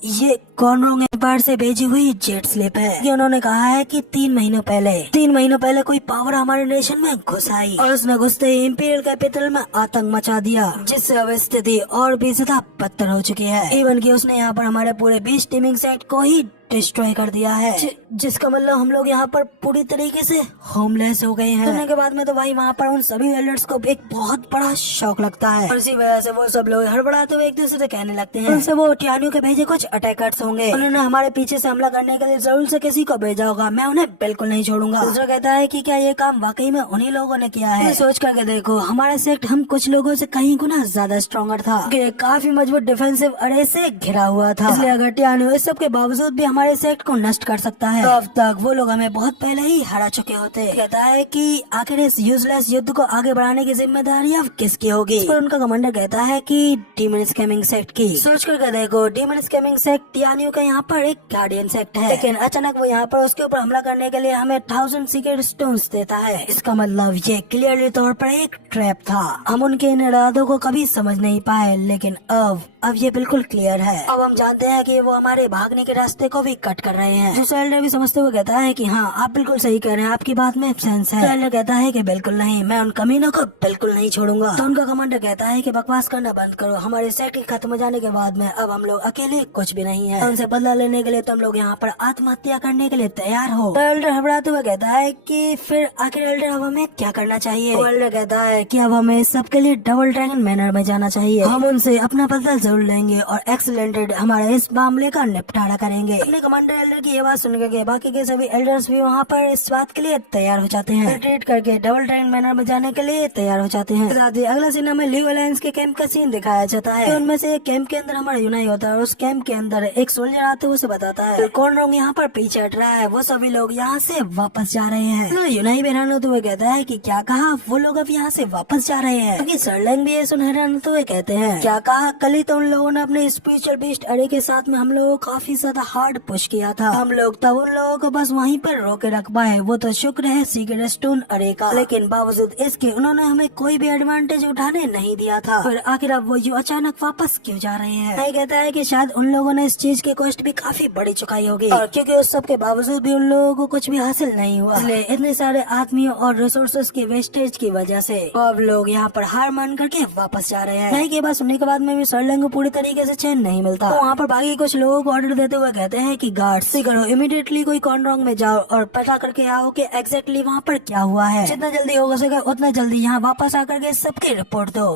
ये कॉर्नरोंग एम्पायर से भेजी हुई जेट स्लिप है कि उन्होंने कहा है कि 3 महीनों पहले कोई पावर हमारे नेशन में घुस आई और उसने घुसते ही इंपीरियल कैपिटल में आतंक मचा दिया, जिससे अब स्थिति और भी ज्यादा बदतर हो चुकी है। इवन कि उसने यहाँ पर हमारे पूरे बीच टीमिंग सेट को ही डिस्ट्रॉय कर दिया है, जिसका मतलब हम लोग यहाँ पर पूरी तरीके से होमलेस हो गए हैं। सुनने के बाद में तो भाई वहाँ पर उन सभी एल्डर्स को एक बहुत बड़ा शौक लगता है और इसी वजह से वो सब लोग हड़बड़ाते हुए एक दूसरे से कहने लगते हैं उनसे वो टियानियो के भेजे कुछ अटैकर्स होंगे, उन्होंने हमारे पीछे से हमला करने के लिए जरूर से किसी को भेजा होगा, मैं उन्हें बिल्कुल नहीं छोड़ूंगा। दूसरा कहता है कि क्या ये काम वाकई में उन्हीं लोगों ने किया है? सोच करके देखो, हमारा सेक्ट हम कुछ लोगों से कहीं गुना ज्यादा स्ट्रॉन्गर था, काफी मजबूत डिफेंसिव अरे से घिरा हुआ था, इसलिए अगर टियानियो इस सब के बावजूद भी हमारे सेक्ट को नष्ट कर सकता है, तो अब तक वो लोग हमें बहुत पहले ही हरा चुके होते। कहता है कि आखिर इस यूजलेस युद्ध को आगे बढ़ाने की जिम्मेदारी अब किसकी होगी? इस पर उनका कमांडर कहता है कि डीमन स्कैमिंग सेक्ट की। सोच कर देखो, डीमन स्कैमिंग सेक्ट टियानियो का यहाँ पर एक गार्डियन सेक्ट है, लेकिन अचानक वो यहाँ पर उसके ऊपर हमला करने के लिए हमें 1000 सीक्रेट स्टोन्स देता है। इसका मतलब ये क्लियरली तौर पर एक ट्रैप था। हम उनके इन इरादों को कभी समझ नहीं पाए, लेकिन अब ये बिल्कुल क्लियर है। अब हम जानते हैं कि वो हमारे भागने के रास्ते को भी कट कर रहे हैं। दूसरा एल्डर भी समझते हुए कहता है कि हाँ, आप बिल्कुल सही कह रहे हैं, आपकी बात में सेंस है। एल्डर कहता है कि बिल्कुल नहीं, मैं उन कमीनों को बिल्कुल नहीं छोड़ूंगा। तो उनका कमांडर कहता है कि बकवास करना बंद करो, हमारे सेक्ट के खत्म हो जाने के बाद में अब हम लोग अकेले कुछ भी नहीं है, उनसे बदला लेने के लिए तुम लोग यहाँ पर आत्महत्या करने के लिए तैयार हो। तो एल्डर घबराते हुए कहता है कि फिर आखिर एल्डर अब हमें क्या करना चाहिए? तो एल्डर कहता है कि अब हमें सबके लिए डबल ड्रैगन मैनर में जाना चाहिए, हम उनसे अपना बदला जरूर लेंगे और एक्सीलेंटेड हमारे इस मामले का निपटारा करेंगे। अपने कमांडर एल्डर की आवाज सुन करके बाकी के सभी एल्डर्स भी वहाँ पर इस बात के लिए तैयार हो जाते हैं, रिट्रीट करके डबल ट्रेन मैनर में जाने के लिए तैयार हो जाते हैं। साथ ही अगला सीन में लीव अलायंस के कैंप का सीन दिखाया जाता है। तो उनमें से एक कैंप के अंदर हमारा यूनाई होता है और उस कैंप के अंदर एक सोल्जर आते हुए उसे बताता है कौन रोंग यहाँ पर पीछे हट रहा है, वो सभी लोग यहाँ से वापस जा रहे हैं। तो यूनाई भी हैरान होते हुए कहता है कि क्या कहा, वो लोग अब यहाँ से वापस जा रहे हैं। क्योंकि सरलैंग भी ये सुन हैरान होते हुए कहते हैं क्या कहा, कल ही तो उन लोगों ने अपने स्पिरिचुअल बीस्ट अरे के साथ में हम लोगों को काफी ज्यादा हार्ड पुश किया था, हम लोग तब उन लोगों को बस वहीं पर रोके रख पाए, वो तो शुक्र है सीक्रेट स्टोन अरे का, लेकिन बावजूद इसके उन्होंने हमें कोई भी एडवांटेज उठाने नहीं दिया था। फिर आखिर अब वो यूं अचानक वापस क्यों जा रहे हैं। मैं कहता है कि शायद उन लोगों ने इस चीज की कॉस्ट भी काफी बड़ी चुकाई होगी और क्योंकि उस सब के बावजूद भी उन लोगों को कुछ भी हासिल नहीं हुआ, इसलिए इतने सारे आदमियों और रिसोर्सेज की वेस्टेज की वजह से अब लोग यहाँ पर हार मान करके वापस जा रहे हैं। नहीं के बाद सुनने के बाद में भी सरलैंग को पूरी तरीके से चैन नहीं मिलता। तो वहाँ पर बाकी कुछ लोगों को ऑर्डर देते हुए कहते हैं कि गार्ड्स करो, इमीडिएटली कोई कॉर्नरॉन्ग में जाओ और पता करके आओ कि एग्जैक्टली वहाँ पर क्या हुआ है। जितना जल्दी हो सके उतना जल्दी यहाँ वापस आकर के सबकी रिपोर्ट दो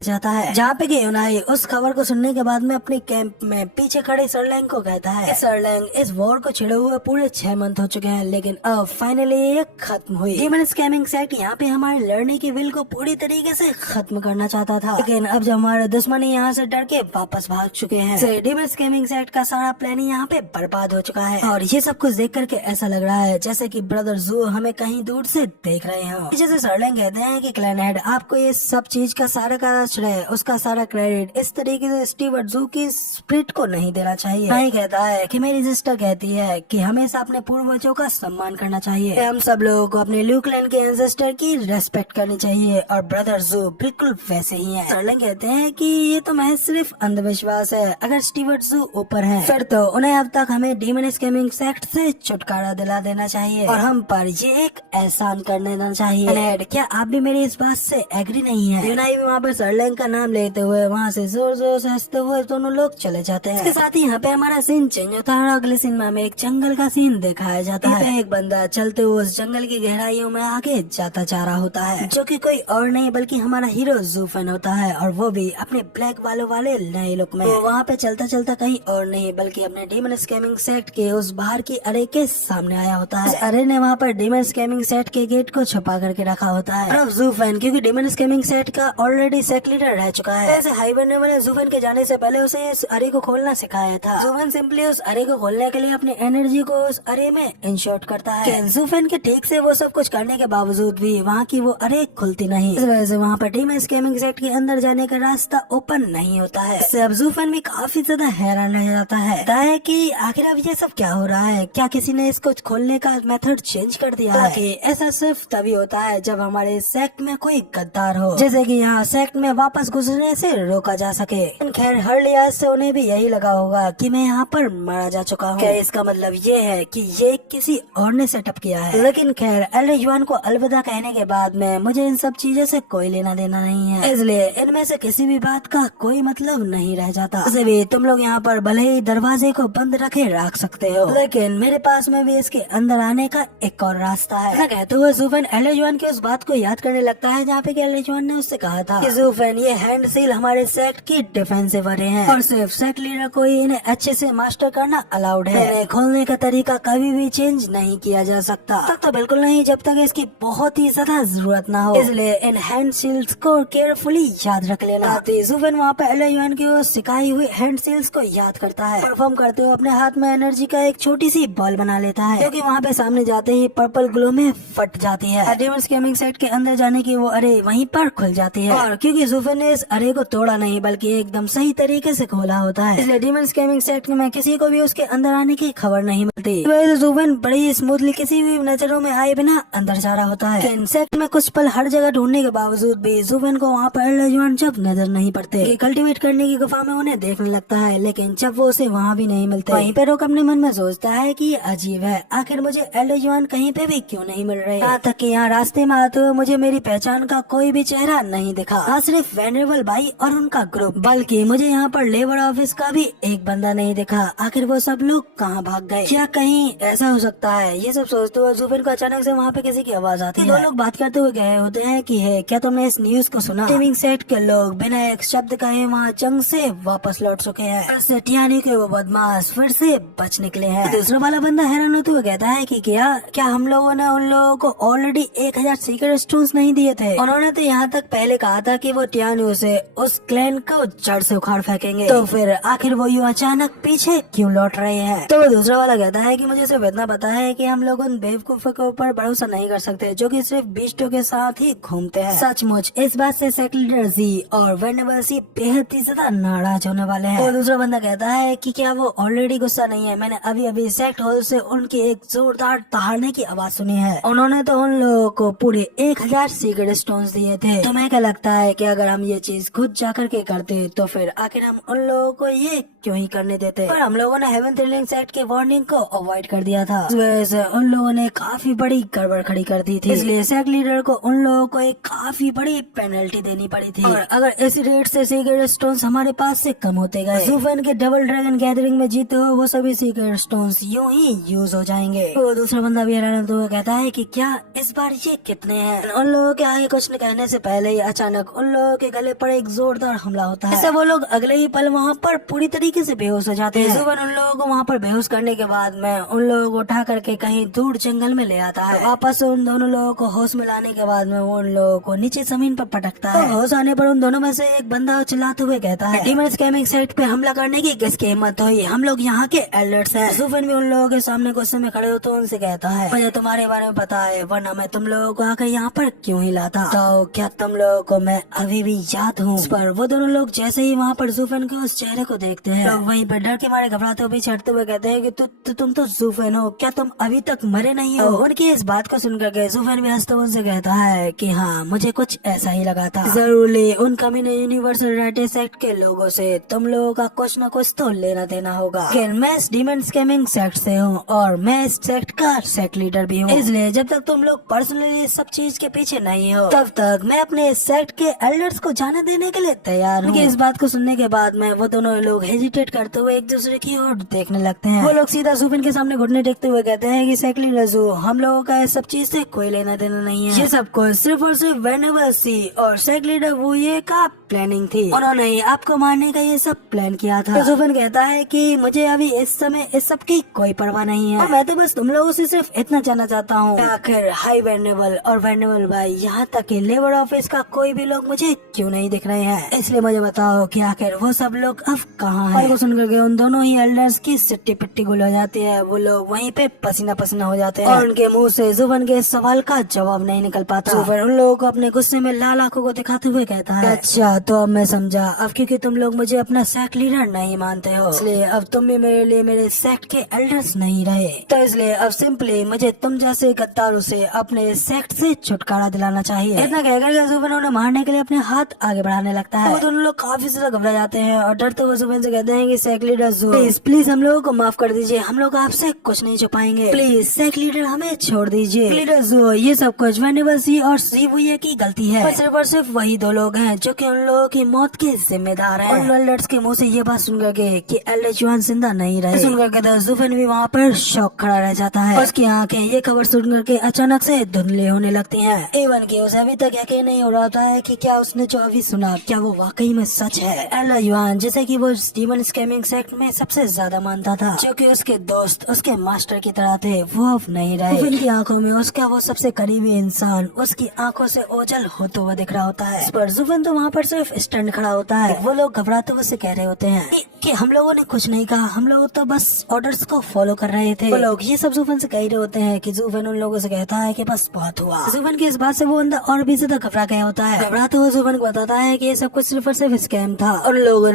जाता है। जहाँ पे यूनाई उस खबर को सुनने के बाद में अपने कैंप में पीछे खड़े सरलैंग को कहता है सरलैंग इस वॉर को छिड़े हुए पूरे 6 मंथ हो चुके हैं, लेकिन अब फाइनली ये खत्म हुई। डीमन स्कैमिंग सेक्ट यहाँ पे हमारे लड़ने की विल को पूरी तरीके से खत्म करना चाहता था, लेकिन अब जब हमारे दुश्मन यहाँ से डर के वापस भाग चुके हैं, डीमन स्कैमिंग सेक्ट का सारा प्लान यहाँ पे बर्बाद हो चुका है। और ये सब कुछ देख करके ऐसा लग रहा है जैसे की ब्रदर जू हमें कहीं दूर से देख रहे हो। जैसे सरलैंग कहते हैं कि क्लैन हेड आपको ये सब चीज का सारा का श्रेय, उसका सारा क्रेडिट इस तरीके से स्टीवर्ट जू की स्पिरिट को नहीं देना चाहिए। नहीं कहता है कि मेरी सिस्टर कहती है कि हमेशा अपने पूर्वजों का सम्मान करना चाहिए, हम सब लोगों को अपने ल्यू क्लैन के एंसेस्टर की रेस्पेक्ट करनी चाहिए और ब्रदर जू बिल्कुल वैसे ही है। सरलैंग कहते हैं कि ये तो महज सिर्फ अंधविश्वास है, अगर स्टीवर्ट जू ऊपर है फिर तो उन्हें अब तक हमें डीमन स्कैमिंग सेक्ट से छुटकारा दिला देना चाहिए और हम पर ये एक एहसान कर देना चाहिए। क्या आप भी मेरी इस बात से एग्री नहीं है? यूनाई भी वहाँ पर सरलैंग का नाम लेते हुए वहाँ से जोर जोर से हंसते हुए दोनों लोग चले जाते हैं। इसके साथ ही यहाँ पे हमारा सीन चेंज होता है और अगले सीन में हमें एक जंगल का सीन दिखाया जाता है। एक बंदा चलते हुए उस जंगल की गहराइयों में आगे जाता जा रहा होता है, जो कि कोई और नहीं बल्कि हमारा हीरो ज़ूफेन होता है और वो भी अपने ब्लैक बालों वाले नए लुक में। वहाँ पे चलता चलता कहीं और नहीं बल्कि अपने डीमन स्कैमिंग सेट के उस बाहर की अरे के सामने आया होता है। अरे ने वहाँ पर डीमन स्कैमिंग सेट के गेट को छुपा करके रखा होता है। अब ज़ूफेन क्योंकि डीमन स्कैमिंग सेट का ऑलरेडी सेट लीडर रह चुका है, ऐसे हाई बनने वाले ज़ूफेन के जाने से पहले उसे इस अरे को खोलना सिखाया था। ज़ूफेन सिंपली उस अरे को खोलने के लिए अपनी एनर्जी को उस अरे में इंशॉर्ट करता है। ज़ूफेन के ठीक से वो सब कुछ करने के बावजूद भी वहाँ की वो अरे खुलती नहीं, इस वजह से वहाँ पर डीमन स्कैमिंग सेट के अंदर जाने का रास्ता ओपन नहीं होता है। इससे अब ज़ूफेन भी काफी ज्यादा हैरान रह जाता है कि आखिर अब ये सब क्या हो रहा है, क्या किसी ने इसको खोलने का मेथड चेंज कर दिया है? कि ऐसा सिर्फ तभी होता है जब हमारे सेक्ट में कोई गद्दार हो, जैसे कि यहाँ सेक्ट में वापस घुसने से रोका जा सके। खैर हर लिहाज से उन्हें भी यही लगा होगा कि मैं यहाँ पर मारा जा चुका हूँ, क्या इसका मतलब ये है कि ये किसी और ने सेटअप किया है? लेकिन खैर एल्डर जुआन को अलविदा कहने के बाद में मुझे इन सब चीजों से कोई लेना देना नहीं है, इसलिए इनमें से किसी भी बात का कोई मतलब नहीं रह जाता। वैसे भी तुम लोग यहाँ पर भले ही दरवाजे को बंद रखे रख सकते हो, लेकिन मेरे पास में भी इसके अंदर आने का एक और रास्ता है। कहते हुए ज़ूफेन एल्डर जुआन की उस बात को याद करने लगता है जहाँ पे एल्डर जुआन ने उससे कहा था कि ज़ूफेन ये हैंड सील हमारे सेक्ट की डिफेंसिव अरे हैं और सिर्फ सेक्ट लीडर को ही इन्हें अच्छे से मास्टर करना अलाउड है, इन्हें खोलने का तरीका कभी भी चेंज नहीं किया जा सकता। तब तो बिल्कुल नहीं जब तक इसकी बहुत ही ज्यादा जरूरत ना हो, इसलिए इन हैंड सील्स को केयरफुली याद रख लेना। ज़ूफेन वहाँ पे एल्डर जुआन की वो सिखाई हुई हैंड सील्स को याद करता है, परफॉर्म करते हुए अपने हाथ में एनर्जी का एक छोटी सी बॉल बना लेता है, क्योंकि वहाँ पे सामने जाते ही पर्पल ग्लो में फट जाती है। डीमन स्कैमिंग सेट के अंदर जाने की वो अरे वहीं पर खुल जाती है और क्योंकि ज़ूफेन ने इस अरे को तोड़ा नहीं बल्कि एकदम सही तरीके से खोला होता है, इसलिए डीमन स्कैमिंग सेट में किसी को भी उसके अंदर आने की खबर नहीं मिलती। ज़ूफेन बड़ी स्मूथली किसी भी नजरों में आए बिना अंदर जा रहा होता है। सेक्ट में कुछ पल हर जगह ढूंढने के बावजूद भी ज़ूफेन को वहाँ पर एल्डर जुआन जब नजर नहीं पड़ते, कल्टीवेट करने की गुफा में उन्हें देखने लगता है, लेकिन जब वो उसे वहाँ भी नहीं मिलते, वहीं पे रोक अपने मन में सोचता है कि अजीब है, आखिर मुझे एल्डर जुआन कहीं पे भी क्यों नहीं मिल रहे। यहाँ तक कि यहाँ रास्ते में आते हुए मुझे मेरी पहचान का कोई भी चेहरा नहीं दिखा। सिर्फ सिर्फ वेनरेबल भाई और उनका ग्रुप, बल्कि मुझे यहाँ पर लेबर ऑफिस का भी एक बंदा नहीं दिखा। आखिर वो सब लोग कहाँ भाग गए? क्या कहीं ऐसा हो सकता है? ये सब सोचते हुए जुफिन को अचानक से वहाँ पे किसी की आवाज आती है। दो लोग बात करते हुए गए होते हैं कि है क्या तुमने इस न्यूज को सुना? टीमिंग सेट के लोग बिना एक शब्द कहे वहाँ जंग से वापस लौट चुके हैं। टियानी के वो बदमाश फिर से बच निकले हैं। दूसरा वाला बंदा हैरान होते हुए कहता है कि क्या हम लोगों ने उन लोगों को ऑलरेडी 1000 सीक्रेट स्टोन्स नहीं दिए थे? उन्होंने तो यहाँ तक पहले कहा था कि वो टियानी से उस क्लैन को जड़ से उखाड़ फेंकेंगे, तो फिर आखिर वो यूँ अचानक पीछे क्यों लौट रहे हैं? तो वो दूसरा वाला कहता है कि मुझे सिर्फ इतना पता है कि हम लोग उन बेवकूफों के ऊपर भरोसा नहीं कर सकते जो कि सिर्फ बीस्टों के साथ ही घूमते हैं। सचमुच इस बात से सेक्रेटरी जी और वेनेबल सी बेहद ही ज्यादा नाराज होने वाले हैं। तो दूसरा बंदा कहता है कि क्या वो ऑलरेडी गुस्सा नहीं है? मैंने अभी अभी सेक्ट हॉल से उनकी एक जोरदार दहाड़ने की आवाज सुनी है। उन्होंने तो उन लोगों को पूरे 1000 सीक्रेट स्टोन्स दिए थे। तुम्हें क्या लगता है कि अगर हम ये चीज खुद जाकर के करते तो फिर आखिर हम उन लोगों को ये क्यों ही करने देते? पर हम लोगों ने हेवन थ्रिलिंग सेट के वार्निंग को अवॉइड कर दिया था। इस वजह से उन लोगों ने काफी बड़ी गड़बड़ खड़ी कर दी थी, इसलिए सेक्ट लीडर को उन लोगों को एक काफी बड़ी पेनल्टी देनी पड़ी थी। और अगर इसी रेट से सीक्रेट स्टोन्स हमारे पास से कम होते गए, जुफन के डबल ड्रैगन गैदरिंग में जीते हो वो सभी सीक्रेट स्टोन्स यूं ही यूज हो जाएंगे। तो दूसरा बंदा भी हैरान होते हुए कहता है कि क्या इस बार ये कितने हैं? उन लोगों के आगे कुछ न कहने से पहले ही अचानक उन लोगों के गले पर एक जोरदार हमला होता है। इससे वो लोग अगले ही पल वहाँ पर पूरी तरीके से बेहोश हो जाते हैं। जुफन उन लोगों को वहाँ पर बेहोश करने के बाद में उन लोगों को उठा करके कहीं दूर जंगल में ले आता है। वापस से उन दोनों लोगों को होश में लाने के बाद में वो उन लोगों को नीचे जमीन पर पटकता है। तो होश आने पर उन दोनों में से एक बंदा चिल्लाते हुए कहता है, डीमन स्कैमिंग साइट पे हमला करने की किसकी हिम्मत हुई? हम लोग यहाँ के एल्डर्स हैं। जुफन भी उन लोगों के सामने गुस्से में खड़े होते उनसे कहता है, मुझे तुम्हारे बारे में पता है, वरना मैं तुम लोगों को आकर यहाँ पर क्यों ही लाता? तो क्या तुम लोगों को मैं अभी भी याद हूँ? पर वो दोनों लोग जैसे ही वहाँ पर जुफन के उस चेहरे को देखते हैं तो वहीं पर डर के मारे घबराते हुए चढ़ते हुए कहते हैं कि तुम तो जुफन हो, क्या तुम अभी तक मरे नहीं हो? उनकी इस बात को सुनकर के जुफन भी हंसते हुए उनसे कहता है कि हाँ, मुझे कुछ ऐसा ही लगा था। जरूरी उन कमीने यूनिवर्सल राइटे सेक्ट के लोगों से तुम लोगों का कुछ न कुछ तो लेना देना होगा। मैं इस डीमन स्कैमिंग सेक्ट से हूँ और मैं इस सेक्ट का सेक्ट लीडर भी हूँ, इसलिए जब तक तुम लोग पर्सनली सब चीज के पीछे नहीं हो तब तक मैं अपने सेक्ट के एल्डर्स को जाने देने के लिए तैयार हूँ। इस बात को सुनने के बाद में वो दोनों लोग हेजिटेट करते हुए एक दूसरे की ओर देखने लगते हैं। वो लोग सीधा जुफिन के सामने घुटने टेकते हुए कहते हैं कि सेक्ट लीडर जू, हम लोगों का इस सब चीज से कोई लेना देना नहीं है। ये सब कुछ सिर्फ और सिर्फ वेनेबल सी और सेक्ट लीडर वो ये का प्लानिंग थी। उन्होंने ही आपको मारने का ये सब प्लान किया था। तो जुफिन कहता है कि मुझे अभी इस समय इस सब की कोई परवाह नहीं है और मैं तो बस तुम लोगों से सिर्फ इतना जानना चाहता हूँ, आखिर हाई वेनेबल और वेनेबल भाई यहाँ तक कि लेबर ऑफिस का कोई भी लोग मुझे क्यों नहीं दिख रहे हैं? इसलिए मुझे बताओ कि आखिर वो सब लोग अब कहाँ हैं? और वो सुनकर के उन दोनों ही एल्डर्स की सिट्टी पिट्टी गुल हो जाती है। वो लोग वहीं पे पसीना पसीना हो जाते हैं और उनके मुंह से जुफन के सवाल का जवाब नहीं निकल पाता। जुफन उन लोगों को अपने गुस्से में लाल आंखों को दिखाते हुए कहता है, अच्छा तो अब मैं समझा, अब क्योंकि तुम लोग मुझे अपना सेक्ट लीडर नहीं मानते हो इसलिए अब तुम भी मेरे लिए मेरे सेक्ट के एल्डर्स नहीं रहे। तो इसलिए अब सिंपली मुझे तुम जैसे गद्दारों से अपने सेक्ट से छुटकारा दिलाना चाहिए। इतना कहकर जुफन उन्हें मारने के लिए अपने हाथ आगे बढ़ाने लगता है। वो दोनों लोग काफी ज्यादा घबरा जाते हैं और डरते हुए जुफन से कहते हैं कि सेक्ट लीडर प्लीज प्लीज हम लोगों को माफ कर दीजिए, हम लोग आपसे कुछ नहीं छुपाएंगे, प्लीज सेक्ट लीडर हमें छोड़ दीजिए। लीडर जो ये सब कुछ वेनेबल सी और शिबुया की गलती है, पर सिर्फ वही दो लोग हैं जो कि उन लोगों की मौत के जिम्मेदार हैं। उन एल्डर्स के मुंह से ये बात सुनकर के कि एल्डर जुआन जिंदा नहीं रहे सुनकर के जुफन भी वहाँ पर शौक खड़ा रह जाता है। उसकी आंखें ये खबर सुनकर के अचानक से धुंधली होने लगती हैं। एवन की उसे अभी तक यकीन नहीं हो रहा था है कि क्या उसने जो अभी सुना क्या वो वाकई में सच है। एल्डर जुआन जैसे कि वो डीमन स्कैमिंग सेक्ट में सबसे ज्यादा मानता था, जो कि उसके दोस्त उसके मास्टर की तरह थे, वो अब नहीं रहे। उनकी आंखों में उसका वो सबसे करीबी इंसान उसकी आंखों से ओझल होते हुए दिख रहा होता है। पर जुफन तो वहाँ पर सिर्फ स्टैंड खड़ा होता है। वो लोग घबराते हुए से कह रहे होते हैं कि हम लोगों ने कुछ नहीं कहा, हम लोग तो बस ऑर्डर्स को फॉलो कर रहे थे। वो लोग ये सब जुफन से कह रहे होते हैं कि जुफन उन लोगों से कहता है कि बस बहुत हुआ। जुफन की इस बात से वो अंदर और भी ज्यादा घबरा गया होता है। घबराते हुए जुफन को बताता है कि ये सब कुछ सिर्फ और सिर्फ स्कैम था। उन लोगों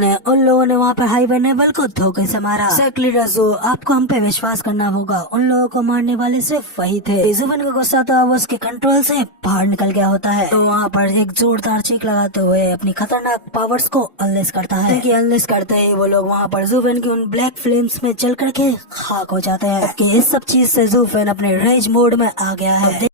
ने वहाँ पर हाई वेनेबल को धोखे से मारा। सेक्ट लीडर जो आपको हम पे विश्वास करना होगा, उन लोगों को मारने वाले सिर्फ वही थे। जुफन का गुस्सा था वो उसके कंट्रोल से बाहर निकल गया होता है। तो वहाँ पर एक जोरदार चीख लगाते हुए अपनी खतरनाक पावर्स को अनलेश करता है। अनलेश करते ही वो लोग वहाँ पर जुफन की उन ब्लैक फ्लेम्स में जल करके खाक हो जाते हैं। कि इस सब चीज से जुफन अपने रेज मोड में आ गया है।